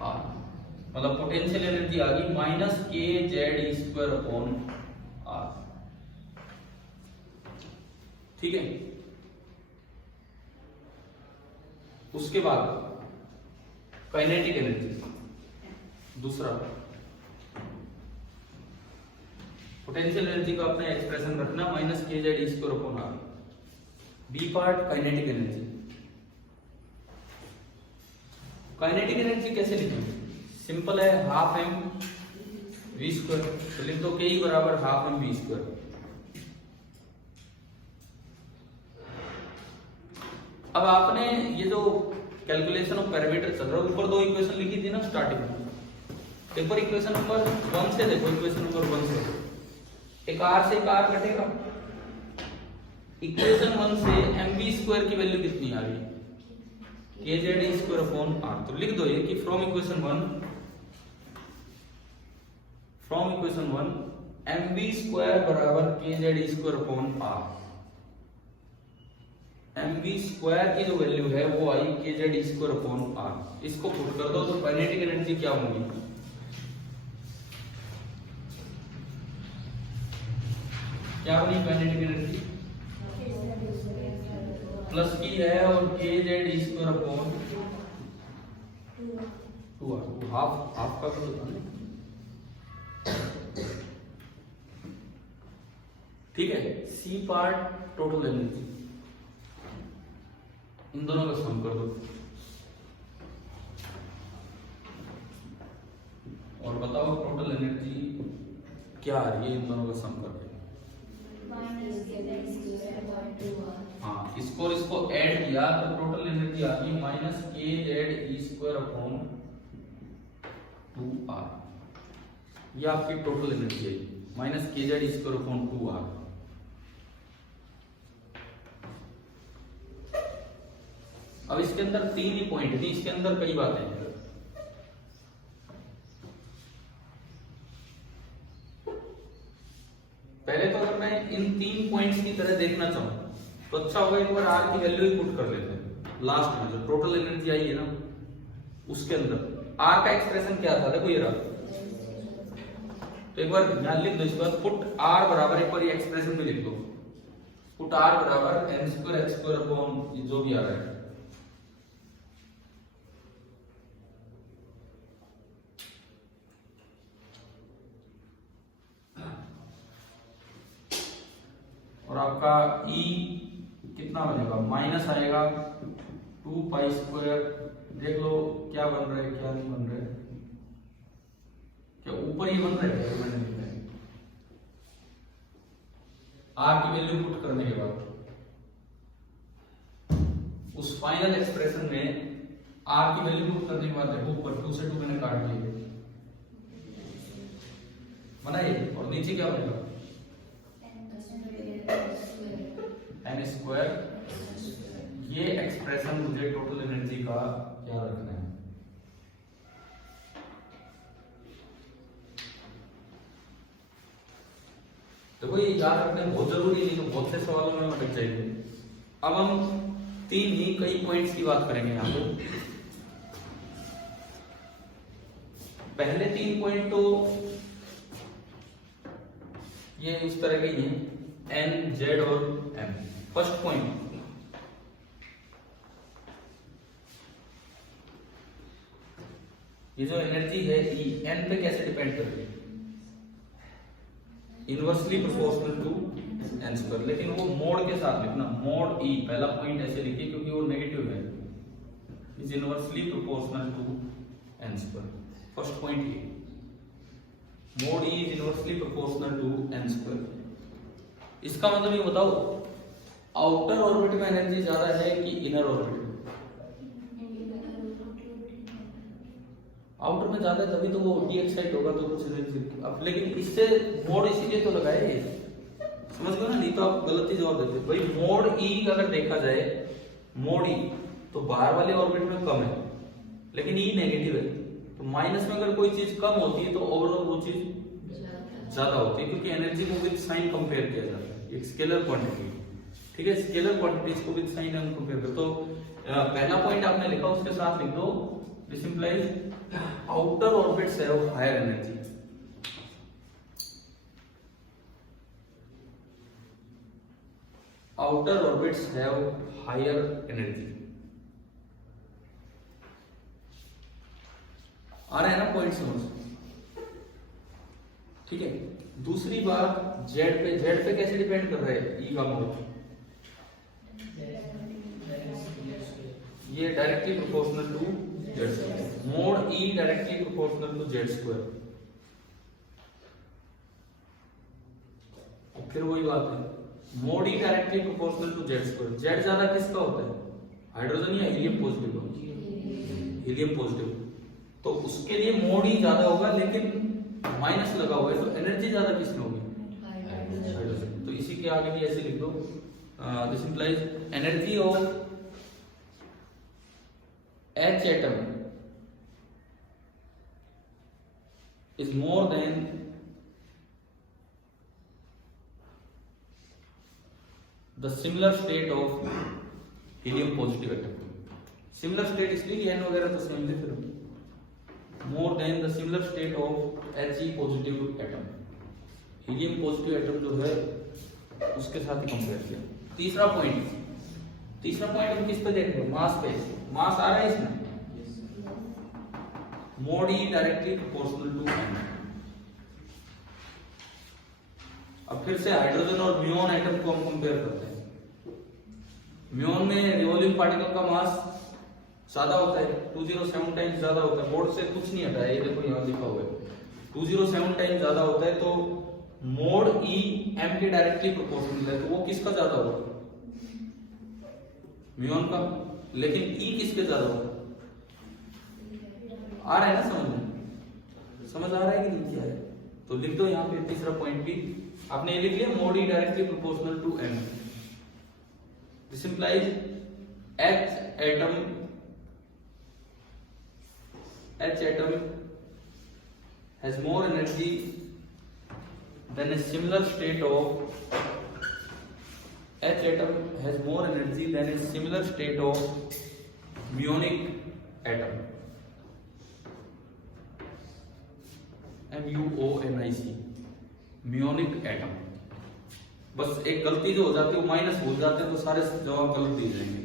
R. मतलब पोटेंशियल एनर्जी आ गई माइनस के जेड ई स्क्वायर अपॉन आर। ठीक है, उसके बाद काइनेटिक एनर्जी दूसरा, पोटेंशियल एनर्जी का अपने एक्सप्रेशन रखना माइनस के जेड ई square upon R. B part kinetic energy. Kinetic energy कैसे लिखेंगे? सिंपल है, हाफ एम वी स्क्वायर। तो लिख दो के ई बराबर हाफ एम वी स्क्वायर। अब आपने ये जो कैलकुलेशन ऑफ पैरामीटर चल रहा है, ऊपर दो इक्वेशन लिखी थी ना स्टार्टिंग में। एक बार इक्वेशन नंबर 1 से देखो, इक्वेशन नंबर 1 से एक आर से एक आर कटेगा। इक्वेशन 1 से एम बी स्क्वायर की वैल्यू कितनी आ रही है? के जेड ई स्क्वायर अपॉन आर। तो लिख दो ये कि from equation 1 M B square बराबर के जेड ई square upon R. M B square की जो वैल्यू है वो आई के जेड ई स्क्वायर अपॉन आर। इसको पुट कर दो तो काइनेटिक एनर्जी क्या होगी? क्या बनी काइनेटिक एनर्जी? प्लस की है और के जेड ई स्क्वायर अपॉन 2r। हाफ का भी होता है। ठीक है, सी पार्ट टोटल एनर्जी, इन दोनों का सम कर दो और बताओ टोटल एनर्जी क्या आ रही है इन दोनों का सम करके। हाँ, इसको और इसको ऐड किया तो टोटल एनर्जी आ गई माइनस के जेड ई स्क्वायर अपॉन 2r। ये आपकी टोटल एनर्जी है, माइनस के जेड ई स्क्वायर अपॉन 2r। अब इसके अंदर 3 ही पॉइंट थी, इसके अंदर कई बातें हैं। पहले तो अगर मैं इन 3 पॉइंट्स की तरह देखना चाहूं तो अच्छा होगा एक बार आर की वैल्यू ही पुट कर लेते हैं। लास्ट में जो टोटल एनर्जी आई है ना, उसके अंदर आर का एक्सप्रेशन क्या था? देखो ये रहा। तो एक बार यहां लिख दो, इसके बाद पुट आर बराबर, एक बार ये एक्सप्रेशन में लिख दो, पुट आर बराबर N square X square upon जो भी आ रहा है। और आपका E कितना बनेगा? माइनस आएगा 2 पाई स्क्वायर। देख लो क्या बन रहा है क्या नहीं बन रहा है। क्या ऊपर ये बन रहा है? मैंने लिखा है आर की वैल्यू पुट करने के बाद उस फाइनल एक्सप्रेशन में आर की वैल्यू पुट करने के बाद देखो ऊपर 2 से 2 मैंने काट दिए, बनाइए। और नीचे क्या बनेगा? N square. ये एक्सप्रेशन मुझे टोटल एनर्जी का क्या रखना है? देखो ये याद रखना बहुत जरूरी है, तो बहुत से सवालों में अटक जाएंगे। अब हम 3 ही कई पॉइंट्स की बात करेंगे यहाँ पे। पहले 3 पॉइंट तो ये इस तरह के ही हैं, एन जेड और एम। फर्स्ट पॉइंट ये जो एनर्जी है ई एन पे कैसे डिपेंड कर रही है, inversely proportional to N square, लेकिन वो मोड के साथ लिखना, मोड ई, पहला पॉइंट ऐसे लिखिए क्योंकि वो नेगेटिव है, is inversely proportional to N square, first point ये, mod E is inversely proportional to N square. इसका मतलब ये बताओ आउटर ऑर्बिट में एनर्जी ज्यादा है कि इनर ऑर्बिट में? आउटर में ज्यादा है तभी तो वो डी एक्साइट होगा, तो कुछ एनर्जी अब, लेकिन इससे मोड इसीलिए तो लगाए ये, समझ गए ना, नहीं तो आप गलत ही जवाब देते भाई। मोड ई अगर देखा जाए, मोड ई तो बाहर वाले ऑर्बिट में कम है, लेकिन ई नेगेटिव है, तो माइनस में अगर कोई चीज कम होती है तो ओवरऑल वो चीज ज्यादा होती है, क्योंकि एनर्जी को विद साइन कंपेयर किया जाता है, एक स्केलर क्वांटिटी, ठीक है, स्केलर क्वांटिटीज को विद साइन हम कंपेयर करते। तो पहला पॉइंट आपने लिखा उसके साथ लिख दो, this implies outer orbits have higher energy. Outer orbits have higher energy. आ रहा है ना पॉइंट समझ, ठीक है। दूसरी बात जेड पे कैसे डिपेंड कर रहा है ई का मोड, ये directly proportional to Z square, mod E directly proportional to Z square. फिर वही बात है, mod E directly proportional to Z square, Z ज्यादा किसका होता है, हाइड्रोजन या हीलियम पॉजिटिव का, हीलियम पॉजिटिव, तो उसके लिए मोड ई ज्यादा होगा, लेकिन माइनस लगा हुआ है, तो एनर्जी ज्यादा किसमें होगी, हाइड्रोजन। तो इसी के आगे भी ऐसे लिख दो, this implies energy of H atom is more than the similar state of helium positive atom. Similar state इसलिए n वगैरह तो सेम थे, फिर more than the similar state of He positive atom. helium positive atom जो है उसके साथ ही कंपेयर किया। तीसरा पॉइंट हम किस पे देख रहे हैं, मास पे, मास आ रहा है इसमें, mod E directly proportional to N. अब फिर से हाइड्रोजन और म्यून एटम को हम कंपेयर करते हैं, म्यून में रिवॉल्विंग पार्टिकल का मास ज्यादा होता है, 207 टाइम्स ज्यादा होता है, बोर्ड से कुछ नहीं हटा है, ये देखो यहाँ लिखा हुआ है 207 टाइम्स ज्यादा होता है, तो मोड ई एम के डायरेक्टली प्रोपोर्शनल है, तो वो किसका ज्यादा होगा, म्यून का, लेकिन ई किसके ज्यादा होगा, आ रहा है ना समझ में, समझ आ रहा है कि नहीं आ रहा है, तो लिख दो यहाँ पे तीसरा पॉइंट भी आपने ये लिख लिया, mod E directly proportional to M. This implies H atom has more energy than a similar state of H atom has more energy than a similar state of muonic atom, MUONIC, Munich atom. बस एक गलती जो हो जाती है वो माइनस भूल जाते हैं, तो सारे जवाब गलत दिए जाएंगे।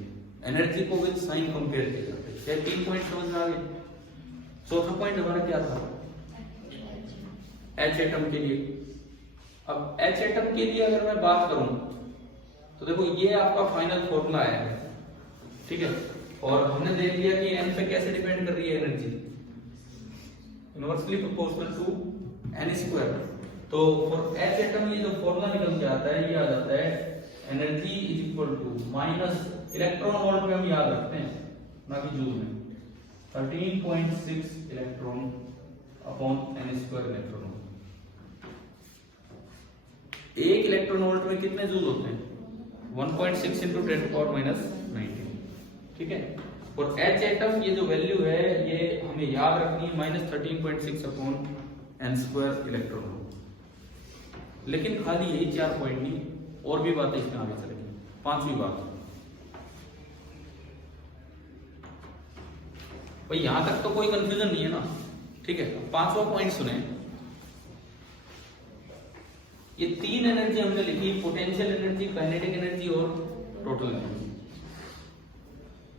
एनर्जी को विद साइन कंपेयर किया जाता है। क्या 3 पॉइंट समझ में आ गए? चौथा पॉइंट हमारा क्या था, एच एटम के लिए। अब एच एटम के लिए अगर मैं बात करूं तो देखो ये आपका फाइनल फॉर्मूला है, ठीक है, और हमने देख लिया कि एन पे कैसे डिपेंड कर रही है energy, inversely proportional to N square. तो फॉर एच एटम ये जो फॉर्मूला निकल के आता है ये आ जाता है energy is equal to minus electron volt में हम याद रखते हैं ना कि जूल में, 13.6 electron upon n square electron volt. एक इलेक्ट्रॉन वोल्ट में कितने जूल होते हैं? 1.6 इंटू 10⁻⁹, ठीक है। और एच एटम ये जो वैल्यू है ये हमें याद रखनी है -13.6 upon n square electron volt. लेकिन खाली यही 4 पॉइंट नहीं, और भी बातें इसमें आगे चलेंगी। 5वीं बात भाई, यहां तक तो कोई कंफ्यूजन नहीं है ना, ठीक है। 5वां पॉइंट सुने, ये 3 एनर्जी हमने लिखी, पोटेंशियल एनर्जी, काइनेटिक एनर्जी और टोटल एनर्जी।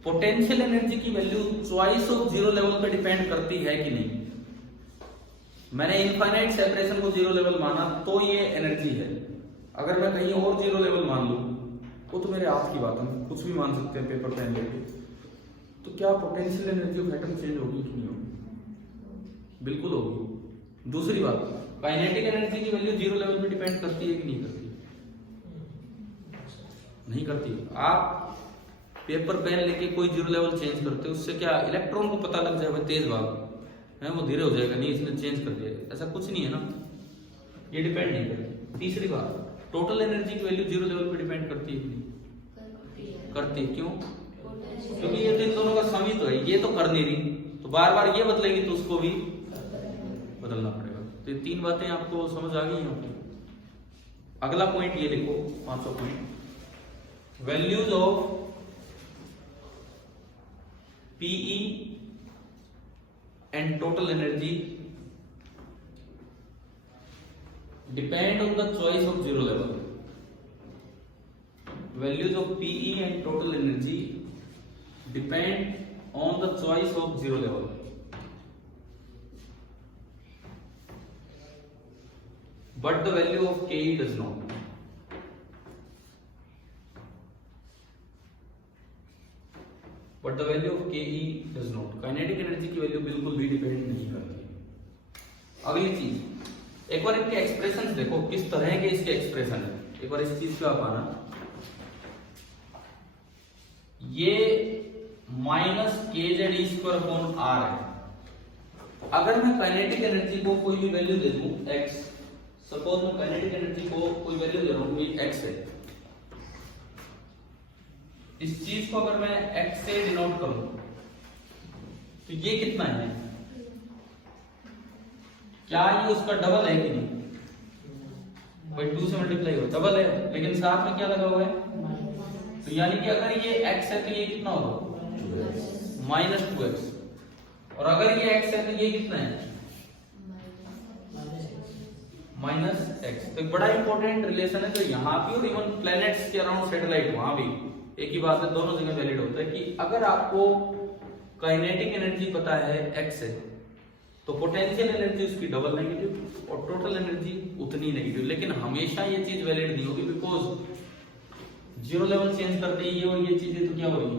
पोटेंशियल एनर्जी की value choice of zero level पे डिपेंड करती है कि नहीं। मैंने इनफाइनाइट सेपरेशन को जीरो लेवल माना तो ये एनर्जी है, अगर मैं कहीं और जीरो लेवल मान लूं वो तो मेरे हाथ की बात है, कुछ भी मान सकते हैं पेपर पेन लेके। तो क्या potential energy of atom change होगी कि नहीं होगी? बिल्कुल होगी। दूसरी बात, काइनेटिक एनर्जी की वैल्यू जीरो लेवल पे डिपेंड करती है कि नहीं करती? नहीं करती। आप पेपर पेन लेके कोई जीरो लेवल चेंज करते हो, उससे क्या इलेक्ट्रॉन को पता लग जाएगा तेज भाग है, वो धीरे हो जाएगा, नहीं इसने चेंज कर दिया, ऐसा कुछ नहीं है ना, ये डिपेंड नहीं करती। तीसरी बात, टोटल एनर्जी की वैल्यू जीरो लेवल पे डिपेंड करती है कि नहीं? करती है। क्यों? क्योंकि ये तो इन दोनों का सम ही तो है, ये तो कर नहीं रही, तो बार बार ये बदलेगी तो उसको भी बदलना पड़ेगा। तो ये तीन बातें आपको समझ आ गई हैं। अगला पॉइंट ये लिखो, पांचवा point, values of PE and total energy depend on the choice of zero level. Values of PE and total energy depend on the choice of zero level. But the value of KE does not. But the value of KE does not. Kinetic energy की वैल्यू बिल्कुल भी डिपेंड नहीं करती। अगली चीज, एक बार इनके एक्सप्रेशन देखो किस तरह के इसके एक्सप्रेशन है, एक बार इस चीज पे आप आना। ये माइनस के जेड ई स्क्वायर अपॉन आर है। अगर मैं काइनेटिक एनर्जी को कोई भी वैल्यू दे दूं x, सपोज मैं काइनेटिक एनर्जी को कोई वैल्यू दे रहा हूं, ये x है, इस चीज को अगर मैं x से डिनोट करूं तो ये कितना है? क्या ये उसका डबल है कि नहीं? भाई 2 से मल्टीप्लाई हो, डबल है, लेकिन साथ में क्या लगा हुआ है? तो यानी कि अगर ये x है तो ये कितना होगा? Minus 2x। और अगर ये x है तो ये कितना है? Minus x। तो एक बड़ा इंपॉर्टेंट रिलेशन है जो यहाँ भी और इवन प्लैनेट्स के अराउंड सैटेलाइट वहां भी एक ही बात है, दोनों जगह वैलिड होता है कि अगर आपको काइनेटिक एनर्जी पता है x है तो पोटेंशियल एनर्जी उसकी डबल नेगेटिव और टोटल एनर्जी उतनी नेगेटिव। लेकिन हमेशा ये चीज वैलिड नहीं होगी, बिकॉज जीरो लेवल चेंज करते ही ये और ये चीजें तो क्या हो रही है?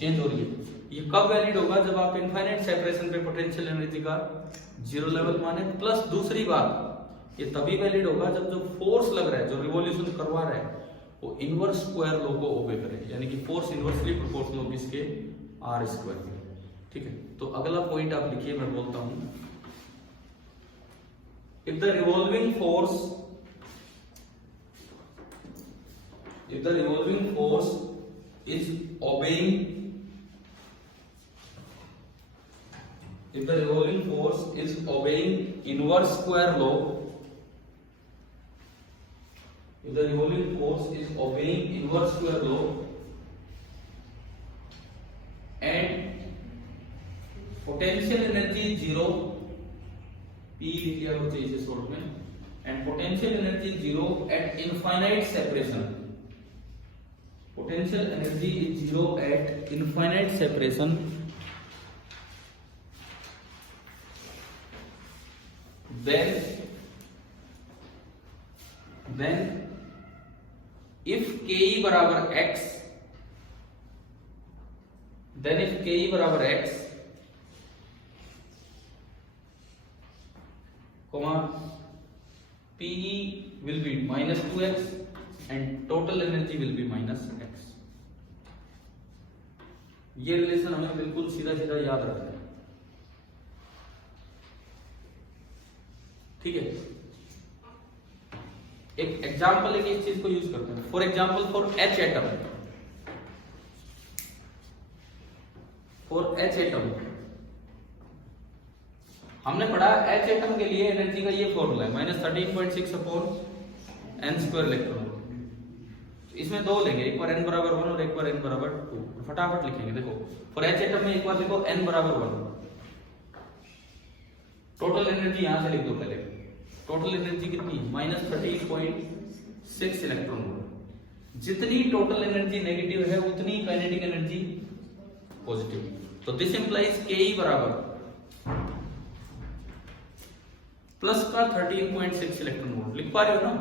चेंज हो रही है। ये कब वैलिड होगा? जब आप इनफाइनाइट सेपरेशन पे पोटेंशियल एनर्जी का जीरो लेवल माने। प्लस दूसरी बात, ये तभी वैलिड होगा जब जो फोर्स लग रहा है, जो रिवॉल्यूशन करवा रहा है, वो इनवर्स स्क्वायर लॉ को ओबे करे, यानी कि फोर्स इनवर्सली प्रोपोर्शनल ऑफ इसके आर स्क्वायर। ठीक है, तो अगला पॉइंट आप लिखिए, मैं बोलता हूं, if the revolving force is obeying, if the revolving force is obeying inverse square law, if the revolving force is obeying inverse square law and potential energy is zero, P लिख लिया हो चाहिए इसे शॉर्ट में, and potential energy is zero at infinite separation, potential energy is zero at infinite separation, then if ke बराबर x, then if ke बराबर x, comma pe will be minus 2x and total energy will be minus x। ये रिलेशन हमें बिल्कुल सीधा सीधा याद रखना है। ठीक है, एक एग्जांपल लेके इस चीज को यूज करते हैं। For example, for H atom हमने पढ़ा H एटम के लिए एनर्जी का ये फॉर्मूला है -13.6 अपॉन n स्क्वायर इलेक्ट्रॉन। इसमें दो लेंगे, एक बार n बराबर 1 और एक बार n बराबर 2। फटाफट लिखेंगे, देखो फॉर H एटम में एक बार लिखो n बराबर 1, टोटल एनर्जी यहां से लिख दो पहले। टोटल एनर्जी कितनी? -13.6 इलेक्ट्रॉन वोल्ट। जितनी टोटल एनर्जी नेगेटिव है उतनी काइनेटिक एनर्जी पॉजिटिव। तो दिस इंप्लाइज के ई बराबर प्लस का 13.6 इलेक्ट्रॉन वोल्ट, लिख पा रहे हो ना?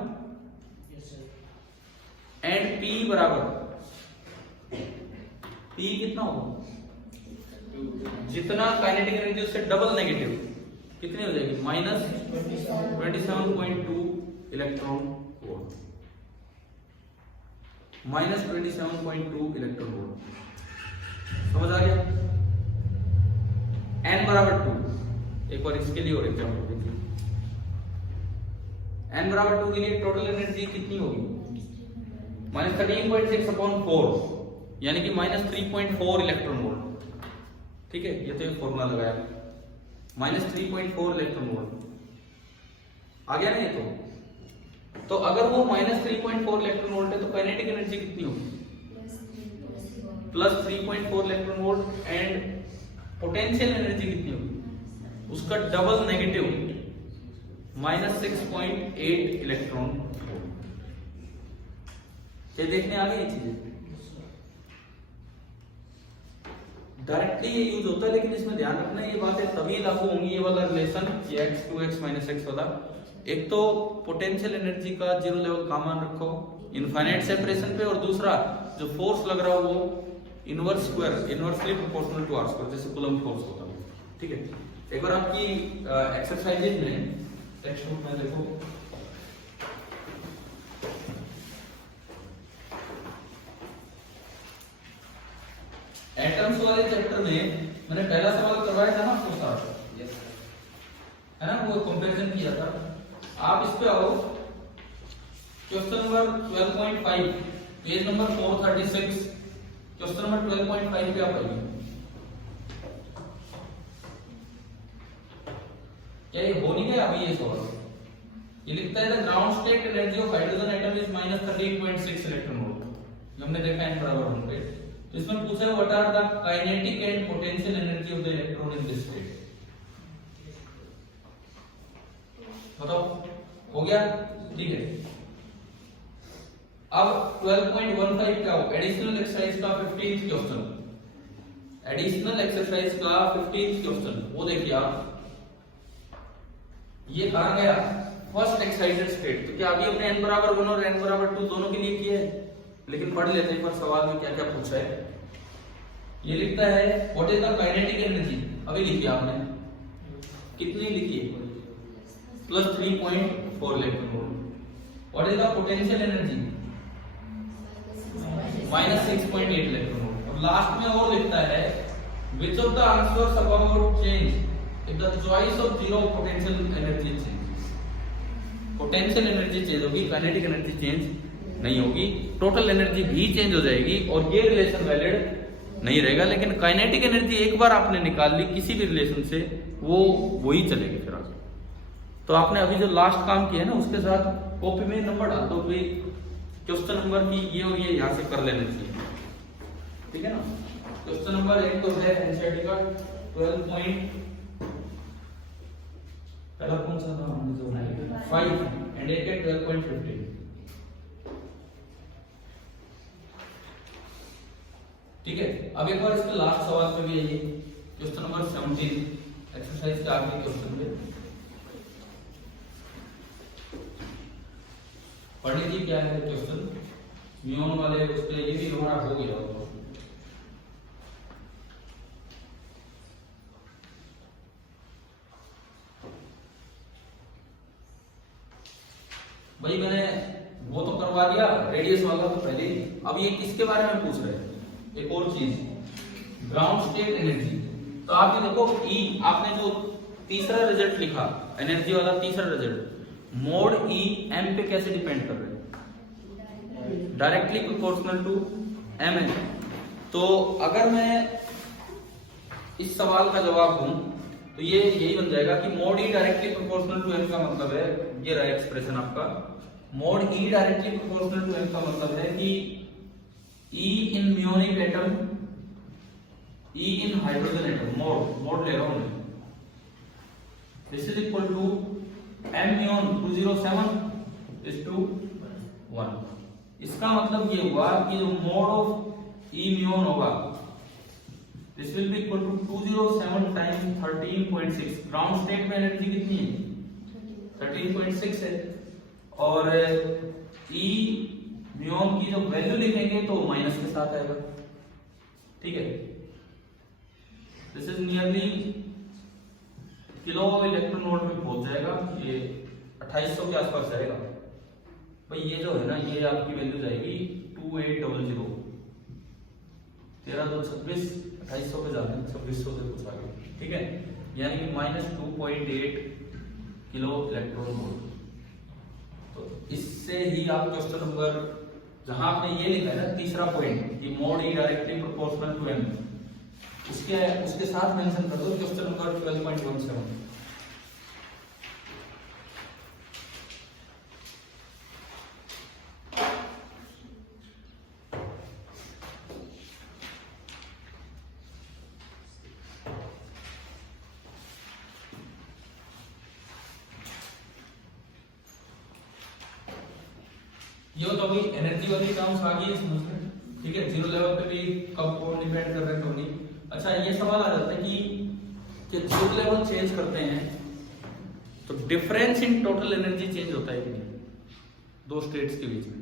एंड पी बराबर, पी कितना होगा? जितना काइनेटिक एनर्जी उससे डबल नेगेटिव, कितनी हो जाएगी? Minus 27.2 electron volt, minus 27.2 electron volt. समझ आ गया? n बराबर 2, एक बार इसके लिए और एग्जाम्पल देखिए। n बराबर 2 के लिए टोटल एनर्जी कितनी होगी? माइनस 13.6 अपॉन 4, यानी कि माइनस 3.4 इलेक्ट्रॉन वोल्ट। ठीक है, ये तो एक फॉर्मूला लगाया, माइनस 3.4 इलेक्ट्रॉन वोल्ट आ गया ना ये तो अगर वो माइनस 3.4 इलेक्ट्रॉन वोल्ट है तो काइनेटिक एनर्जी कितनी होगी? Plus 3.4 electron volt. And potential energy कितनी होगी? उसका double negative, minus 6.8 electron volt. ये देखने आ गई ये चीजें, डायरेक्टली ये यूज होता है, लेकिन इसमें ध्यान रखना ये बातें तभी लागू होंगी, ये वाला relation x 2x minus x वाला। एक तो पोटेंशियल एनर्जी का जीरो लेवल कॉमन रखो इनफाइनाइट सेपरेशन पे, और दूसरा जो फोर्स लग रहा हो वो inverse square, inversely proportional to r square, जैसे कूलम्ब फोर्स होता है। ठीक है, एक बार आपकी एक्सरसाइजेज में टेक्स्ट बुक में देखो, एटम्स वाले चैप्टर में मैंने पहला सवाल करवाया था ना आपको साथ, है ना? वो कंपैरिजन किया था। आप इस पे आओ, question number 12.5 page number 436, question number 12.5 पे आप आइए। क्या ये हो नहीं गया अभी ये सवाल? ये लिखता है the ground state energy of hydrogen atom is minus 13.6 electron volt. हमने देखा n बराबर 1 पे। तो इसमें पूछा है what are the kinetic and potential energy of the electron in this state. बताओ, हो गया? ठीक है, अब 12.15 क्या हो? एडिशनल एक्सरसाइज का 15th क्वेश्चन, एडिशनल एक्सरसाइज का 15th क्वेश्चन, वो देखिए आप। ये कहां गया? First excited state. तो क्या अभी हमने n बराबर 1 और n बराबर 2 दोनों के लिए किया है, लेकिन पढ़ लेते हैं एक बार सवाल में क्या क्या पूछा है। ये लिखता है what is the kinetic energy, अभी लिखिए आपने, कितनी लिखी है? Plus 3.4 electron volt. What is the potential energy? Minus 6.8 electron volt. और लास्ट में और लिखता है which of the answers about change if the choice of zero potential energy change. Potential energy change होगी, काइनेटिक एनर्जी चेंज नहीं होगी, टोटल एनर्जी भी चेंज हो जाएगी, और ये रिलेशन वैलिड नहीं रहेगा। लेकिन काइनेटिक एनर्जी एक बार आपने निकाल ली किसी भी रिलेशन से, वो वही चलेगी फिर आगे। तो आपने अभी जो लास्ट काम किया है ना, उसके साथ कॉपी में नंबर डाल दो, भाई क्वेश्चन नंबर की ये और ये यहाँ से कर लेना चाहिए। ठीक है ना? क्वेश्चन नंबर 1 तो है एनसीईआरटी का 12. पहला कौन सा था? 5 एंड एक है 12.15। ठीक है, अब एक बार इसके लास्ट सवाल पे भी आइए, क्वेश्चन नंबर 17 एक्सरसाइज के आखिरी क्वेश्चन पे पढ़ लीजिए क्या है क्वेश्चन। म्यून वाले उसके ये भी हमारा हो गया होगा। भाई मैंने वो तो करवा दिया रेडियस वाला तो पहले ही। अब ये किसके बारे में पूछ रहे हैं? एक और चीज, ग्राउंड स्टेट एनर्जी। तो आप ये देखो ई, आपने जो तीसरा रिजल्ट लिखा एनर्जी वाला, तीसरा रिजल्ट मोड ई एम पे कैसे डिपेंड कर रहे हैं? डायरेक्टली प्रोपोर्शनल टू एम है। तो अगर मैं इस सवाल का जवाब दूं तो ये यही बन जाएगा कि mod E directly proportional to M का मतलब है, ये रहा एक्सप्रेशन आपका, mod E directly proportional to M का मतलब है कि E in muonic atom, E in hydrogen atom, mod ले रहा हूं मैं, this is equal to M muon 207:1। इसका मतलब ये हुआ कि जो मोड ऑफ ई म्यून होगा this will be equal to 207 time 13.6। Ground state में एनर्जी कितनी है? 13.6 है। और ई म्यून की जब वैल्यू लिखेंगे तो माइनस के साथ आएगा, ठीक है। This is nearly kilo electron volt में पहुंच जाएगा, ये 2800 के आसपास जाएगा भाई। ये जो है ना, ये आपकी वैल्यू जाएगी 2800, 13 2 26, 2800 पे जाते हैं, 2600 से कुछ आगे, ठीक है। यानी कि -2.8 किलो इलेक्ट्रॉन वोल्ट। तो इससे ही आप क्वेश्चन नंबर, जहां आपने ये लिखा है ना तीसरा पॉइंट कि mod E directly proportional to m, उसके साथ मेंशन कर दो क्वेश्चन नंबर 12.17। ये तो अभी एनर्जी वाली टर्म्स आ गई है समझ में, ठीक है। जीरो लेवल पे भी कब कौन डिपेंड कर रहे हैं तो नहीं। अच्छा, ये सवाल आ जाता है कि जीरो लेवल चेंज करते हैं तो difference in total energy change होता है कि नहीं दो स्टेट्स के बीच में।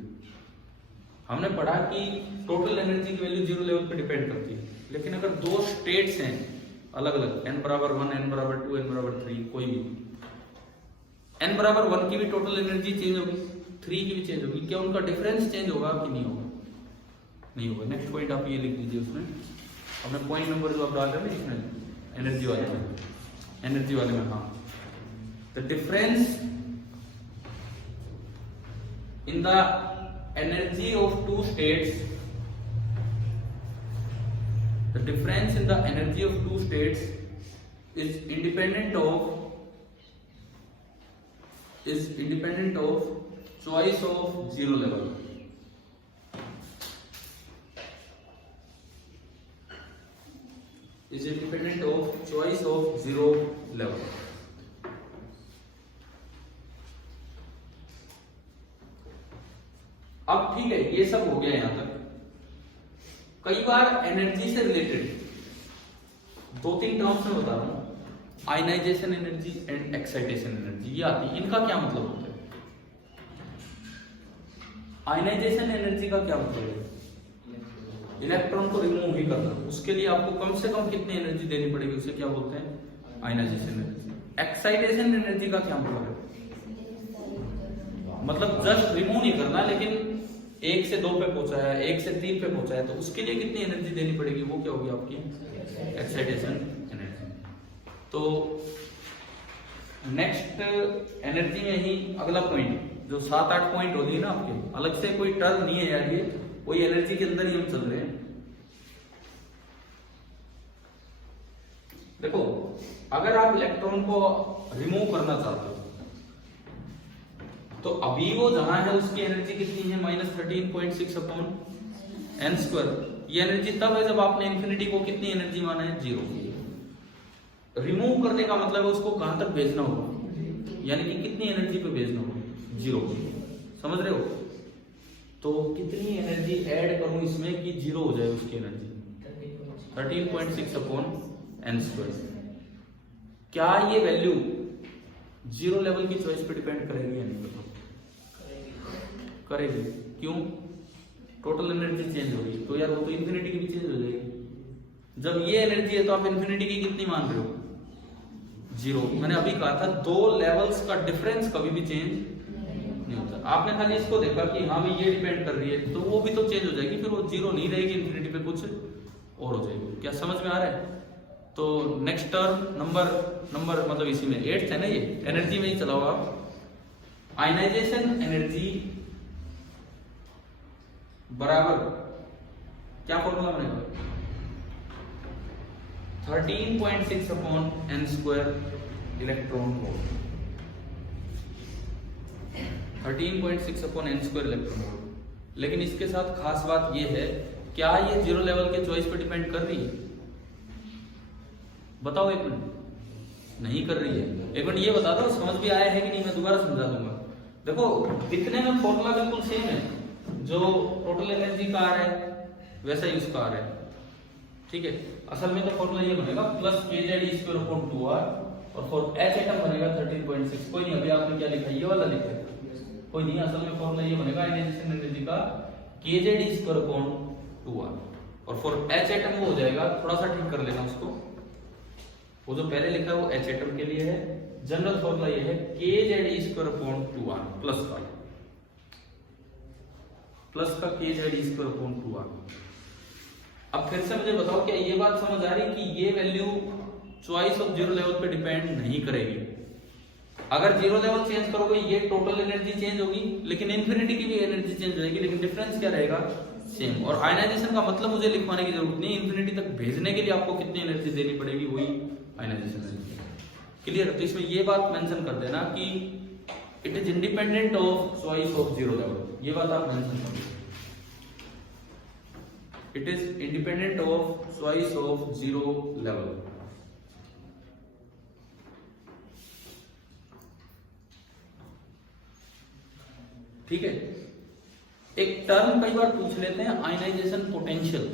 हमने पढ़ा कि टोटल एनर्जी की वैल्यू जीरो लेवल पे डिपेंड करती है, लेकिन अगर दो स्टेट्स हैं अलग अलग, n बराबर 1, n बराबर 2, n बराबर 3, कोई भी, n बराबर 1 की भी टोटल एनर्जी चेंज होगी, 3 की भी चेंज होगी, क्या उनका डिफरेंस चेंज होगा कि नहीं होगा? नहीं होगा। नेक्स्ट पॉइंट आप ये लिख लीजिए, उसमें अपने पॉइंट नंबर जो आप डाल रहे हैं इसमें एनर्जी वाले में, हाँ, the difference in the energy of two states, the difference in the energy of two states is independent of choice of zero level. Is independent of choice of zero level. अब ठीक है, ये सब हो गया यहां तक। कई बार एनर्जी से रिलेटेड 2-3 टर्म्स में बता रहा हूं, ionisation energy and excitation energy, ये आती है। इनका क्या मतलब होता है? आयनाइजेशन एनर्जी का क्या मतलब है? इलेक्ट्रॉन को रिमूव ही करना, उसके लिए आपको कम से कम कितनी एनर्जी देनी पड़ेगी, उसे क्या बोलते हैं? Ionization energy. एक्साइटेशन एनर्जी का क्या मतलब है? मतलब जस्ट रिमूव नहीं करना, लेकिन 1 से 2 पे पहुंचा है, 1 से 3 पे पहुंचा है, तो उसके लिए कितनी एनर्जी देनी पड़ेगी? वो क्या होगी आपकी? Excitation energy. तो नेक्स्ट एनर्जी में ही अगला पॉइंट, जो 7-8 पॉइंट होती है ना आपके, अलग से कोई टर्म नहीं है यार, ये कोई एनर्जी के अंदर ही हम चल रहे हैं। देखो, अगर आप इलेक्ट्रॉन को रिमूव करना चाहते हो तो अभी वो जहां है उसकी एनर्जी कितनी है? -13.6 अपॉन n स्क्वायर। ये एनर्जी तब है जब आपने इंफिनिटी को कितनी एनर्जी माना है? 0। रिमूव करने का मतलब है उसको कहां तक भेजना होगा, यानी कि कितनी एनर्जी पे भेजना होगा? 0। समझ रहे हो? तो कितनी एनर्जी ऐड करूं इसमें कि 0 हो जाए उसकी एनर्जी? 13.6 upon n square. क्या ये वैल्यू जीरो लेवल की चॉइस पे डिपेंड करेगी या नहीं? बताओ, करेगी। क्यों? टोटल एनर्जी चेंज होगी, तो यार वो तो इन्फिनिटी की भी चेंज हो जाएगी। जब ये एनर्जी है तो आप इन्फिनिटी की कितनी मान रहे हो? 0। मैंने अभी कहा था 2 लेवल्स का डिफरेंस कभी भी चेंज नहीं होता। आपने खाली इसको देखा कि हाँ भाई ये डिपेंड कर रही है, तो वो भी तो चेंज हो जाएगी, फिर वो 0 नहीं रहेगी, इन्फिनिटी पे कुछ और हो जाएगी। क्या समझ में आ रहा है? तो नेक्स्ट टर्म नंबर मतलब इसी में 8th है ना, ये एनर्जी में ही चला हुआ। आयनाइजेशन एनर्जी बराबर क्या फॉर्मूला बनेगा? 13.6 upon n square electron volt. 13.6 upon n square electron volt. लेकिन इसके साथ खास बात ये है, क्या ये 0 लेवल के चॉइस पे डिपेंड कर रही है? बताओ एक मिनट। नहीं कर रही है। एक मिनट ये बता दो समझ भी आया है कि नहीं, मैं दोबारा समझा दूंगा। देखो, दिखने में फॉर्मूला बिल्कुल सेम है, जो टोटल एनर्जी का आ रहा है वैसा ही उसका आ रहा है। ठीक है, असल में तो फॉर्मूला ये बनेगा प्लस kz²/2r और फॉर H एटम बनेगा 13.6। कोई नहीं, अभी आपने क्या लिखा, ये वाला लिखा है, कोई नहीं, असल में फॉर्मूला ये बनेगा आयनाइजेशन एनर्जी का kz²/2r और फॉर H एटम वो हो जाएगा, थोड़ा सा ठीक कर लेना उसको, वो जो पहले लिखा है वो H एटम के लिए है, जनरल फॉर्मूला ये है kz²/2r प्लस का kz²/2r। अब फिर से मुझे बताओ, क्या ये बात समझ आ रही कि ये value choice of zero level पे डिपेंड नहीं करेगी? अगर जीरो लेवल चेंज करोगे ये टोटल एनर्जी चेंज होगी, लेकिन इन्फिनिटी की भी एनर्जी चेंज हो जाएगी, लेकिन डिफरेंस क्या रहेगा, सेम। और आयनाइजेशन का मतलब मुझे लिखवाने की जरूरत नहीं, इन्फिनिटी तक भेजने के लिए आपको कितनी एनर्जी देनी पड़ेगी, वही आयनाइजेशन एनर्जी। क्लियर? तो इसमें ये बात मेंशन कर देना कि it is independent of choice of zero level, ये बात आप मेंशन कर देना। It is independent of choice of zero level. ठीक है, एक टर्म कई बार पूछ लेते हैं आयनाइजेशन पोटेंशियल,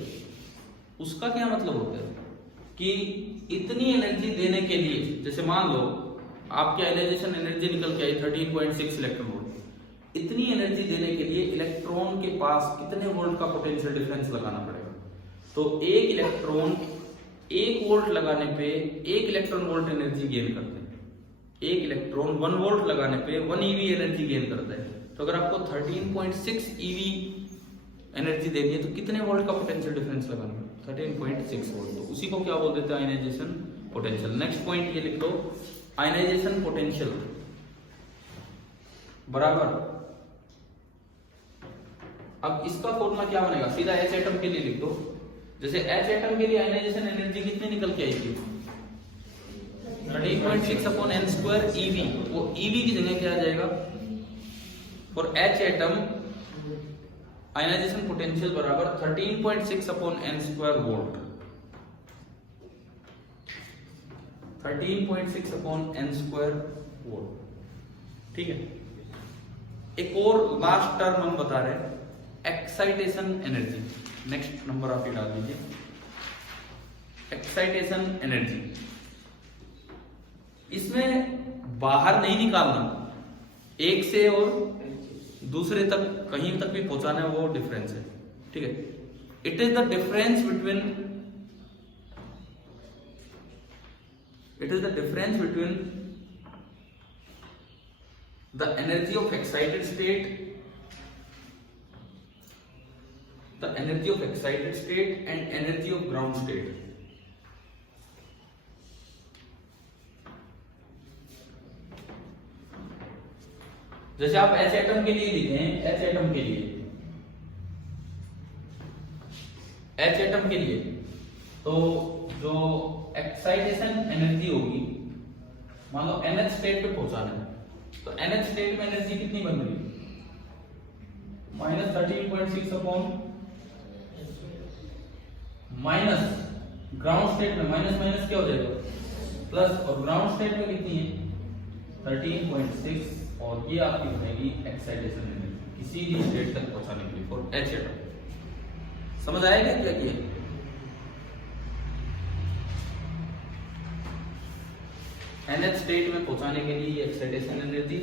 उसका क्या मतलब होता है कि इतनी एनर्जी देने के लिए, जैसे मान लो आपकी आयनाइजेशन एनर्जी निकल के आई 13.6 इलेक्ट्रॉन वोल्ट, इतनी एनर्जी देने के लिए इलेक्ट्रॉन के पास कितने वोल्ट का पोटेंशियल डिफरेंस लगाना पड़ेगा? तो एक इलेक्ट्रॉन 1 वोल्ट लगाने पे 1 इलेक्ट्रॉन वोल्ट एनर्जी गेन करते हैं, एक इलेक्ट्रॉन 1 वोल्ट लगाने पे 1 ईवी एनर्जी गेन करता है। तो अगर आपको 13.6 ईवी एनर्जी देनी है तो कितने वोल्ट का पोटेंशियल डिफरेंस लगाना है? 13.6 वोल्ट। तो उसी को क्या बोल देते हैं, आयनाइजेशन पोटेंशियल। नेक्स्ट पॉइंट ये लिख लो, आयनाइजेशन पोटेंशियल बराबर, अब इसका फॉर्मूला क्या बनेगा, सीधा H एटम के लिए लिख दो। जैसे H एटम के लिए आयनाइजेशन एनर्जी कितनी निकल के आई थी, 13.6/n² eV, वो eV की जगह क्या आ जाएगा, और H एटम आयनाइजेशन पोटेंशियल बराबर 13.6/n² वोल्ट, 13.6/n² वोल्ट। ठीक है, एक और लास्ट टर्म हम बता रहे हैं, एक्साइटेशन एनर्जी। नेक्स्ट नंबर आप ये डाल दीजिए, एक्साइटेशन एनर्जी। इसमें बाहर नहीं निकालना, एक से और दूसरे तक कहीं तक भी पहुंचाना है, वो डिफरेंस है। ठीक है, it is the difference between, it is the difference between the energy of excited state, the energy of excited state and energy of ground state। जैसे आप H एटम के लिए लिखे हैं, H एटम के लिए, H एटम के लिए तो जो एक्साइटेशन एनर्जी होगी, मान लो NH स्टेट पे पहुंचाना है, तो NH स्टेट में एनर्जी कितनी बन रही है, -13.6 माइनस ग्राउंड स्टेट में माइनस माइनस क्या हो जाएगा, प्लस, और ग्राउंड स्टेट में कितनी है 13.6, और ये आपकी बनेगी एक्साइटेशन एनर्जी किसी भी स्टेट तक पहुंचाने के लिए फॉर H एटम। समझ आएगा क्या किया? NH स्टेट में पहुंचाने के लिए excitation energy,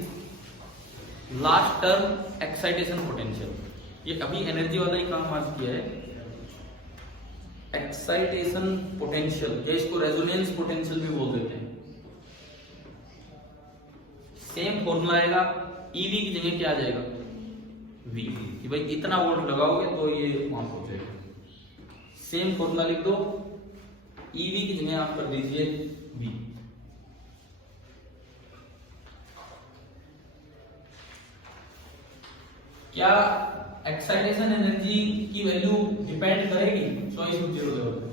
last term excitation potential, ये अभी एनर्जी वाला ही काम आज किया है। एक्साइटेशन पोटेंशियल, या इसको रेजोनेंस पोटेंशियल भी बोल देते हैं, सेम फॉर्मूला आएगा, ईवी की जगह क्या आ जाएगा, वी, कि भाई इतना वोल्ट लगाओगे तो ये वहां पहुंचेगा। सेम फॉर्मूला लिख दो, ईवी की जगह आप कर दीजिए वी। क्या एक्साइटेशन एनर्जी की वैल्यू डिपेंड करेगी चॉइस ऑफ जीरो लेवल पे?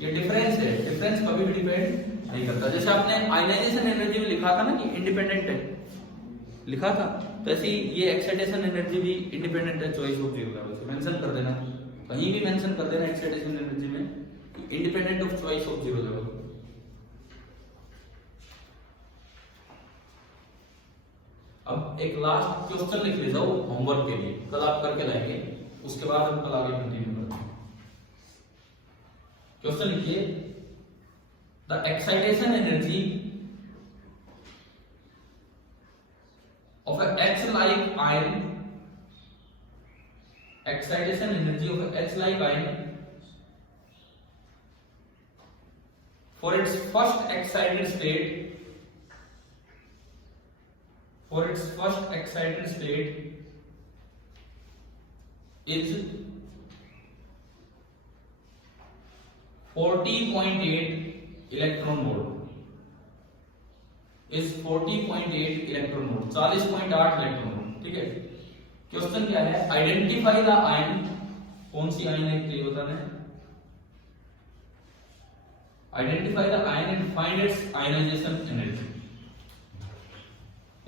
ये डिफरेंस है, डिफरेंस कभी भी डिपेंड नहीं करता। जैसे आपने आयनाइजेशन एनर्जी में लिखा था ना कि इंडिपेंडेंट है, लिखा था, तो ऐसे ही ये एक्साइटेशन एनर्जी भी इंडिपेंडेंट है चॉइस ऑफ जीरो लेवल से। मेंशन कर देना, कहीं भी मेंशन कर देना एक्साइटेशन एनर्जी में independent of choice of zero level. अब एक लास्ट क्वेश्चन लिख लेता हूं होमवर्क के लिए, कल आप करके लाएंगे, उसके बाद हम कल आगे कंटिन्यू करते हैं। क्वेश्चन लिखिए, the excitation energy of a H-like ion, excitation energy of a H-like ion for its first excited state, is 40.8 electron volt. Is 40.8 electron volt, 40.8 electron volt. ठीक है, क्वेश्चन क्या है, आइडेंटिफाई द आयन, कौन सी आयन है ये बताना है, identify the ion and find its ionisation energy.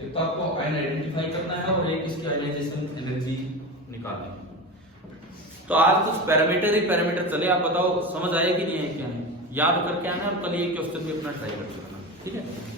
एक तो आपको आयन आइडेंटिफाई करना है और एक इसकी आयनाइजेशन एनर्जी निकालनी है। तो आज कुछ पैरामीटर ही पैरामीटर चले, आप बताओ समझ आया कि नहीं है, क्या है, याद करके आना और कल ये क्वेश्चन भी अपना ट्राई कर सकना। ठीक है।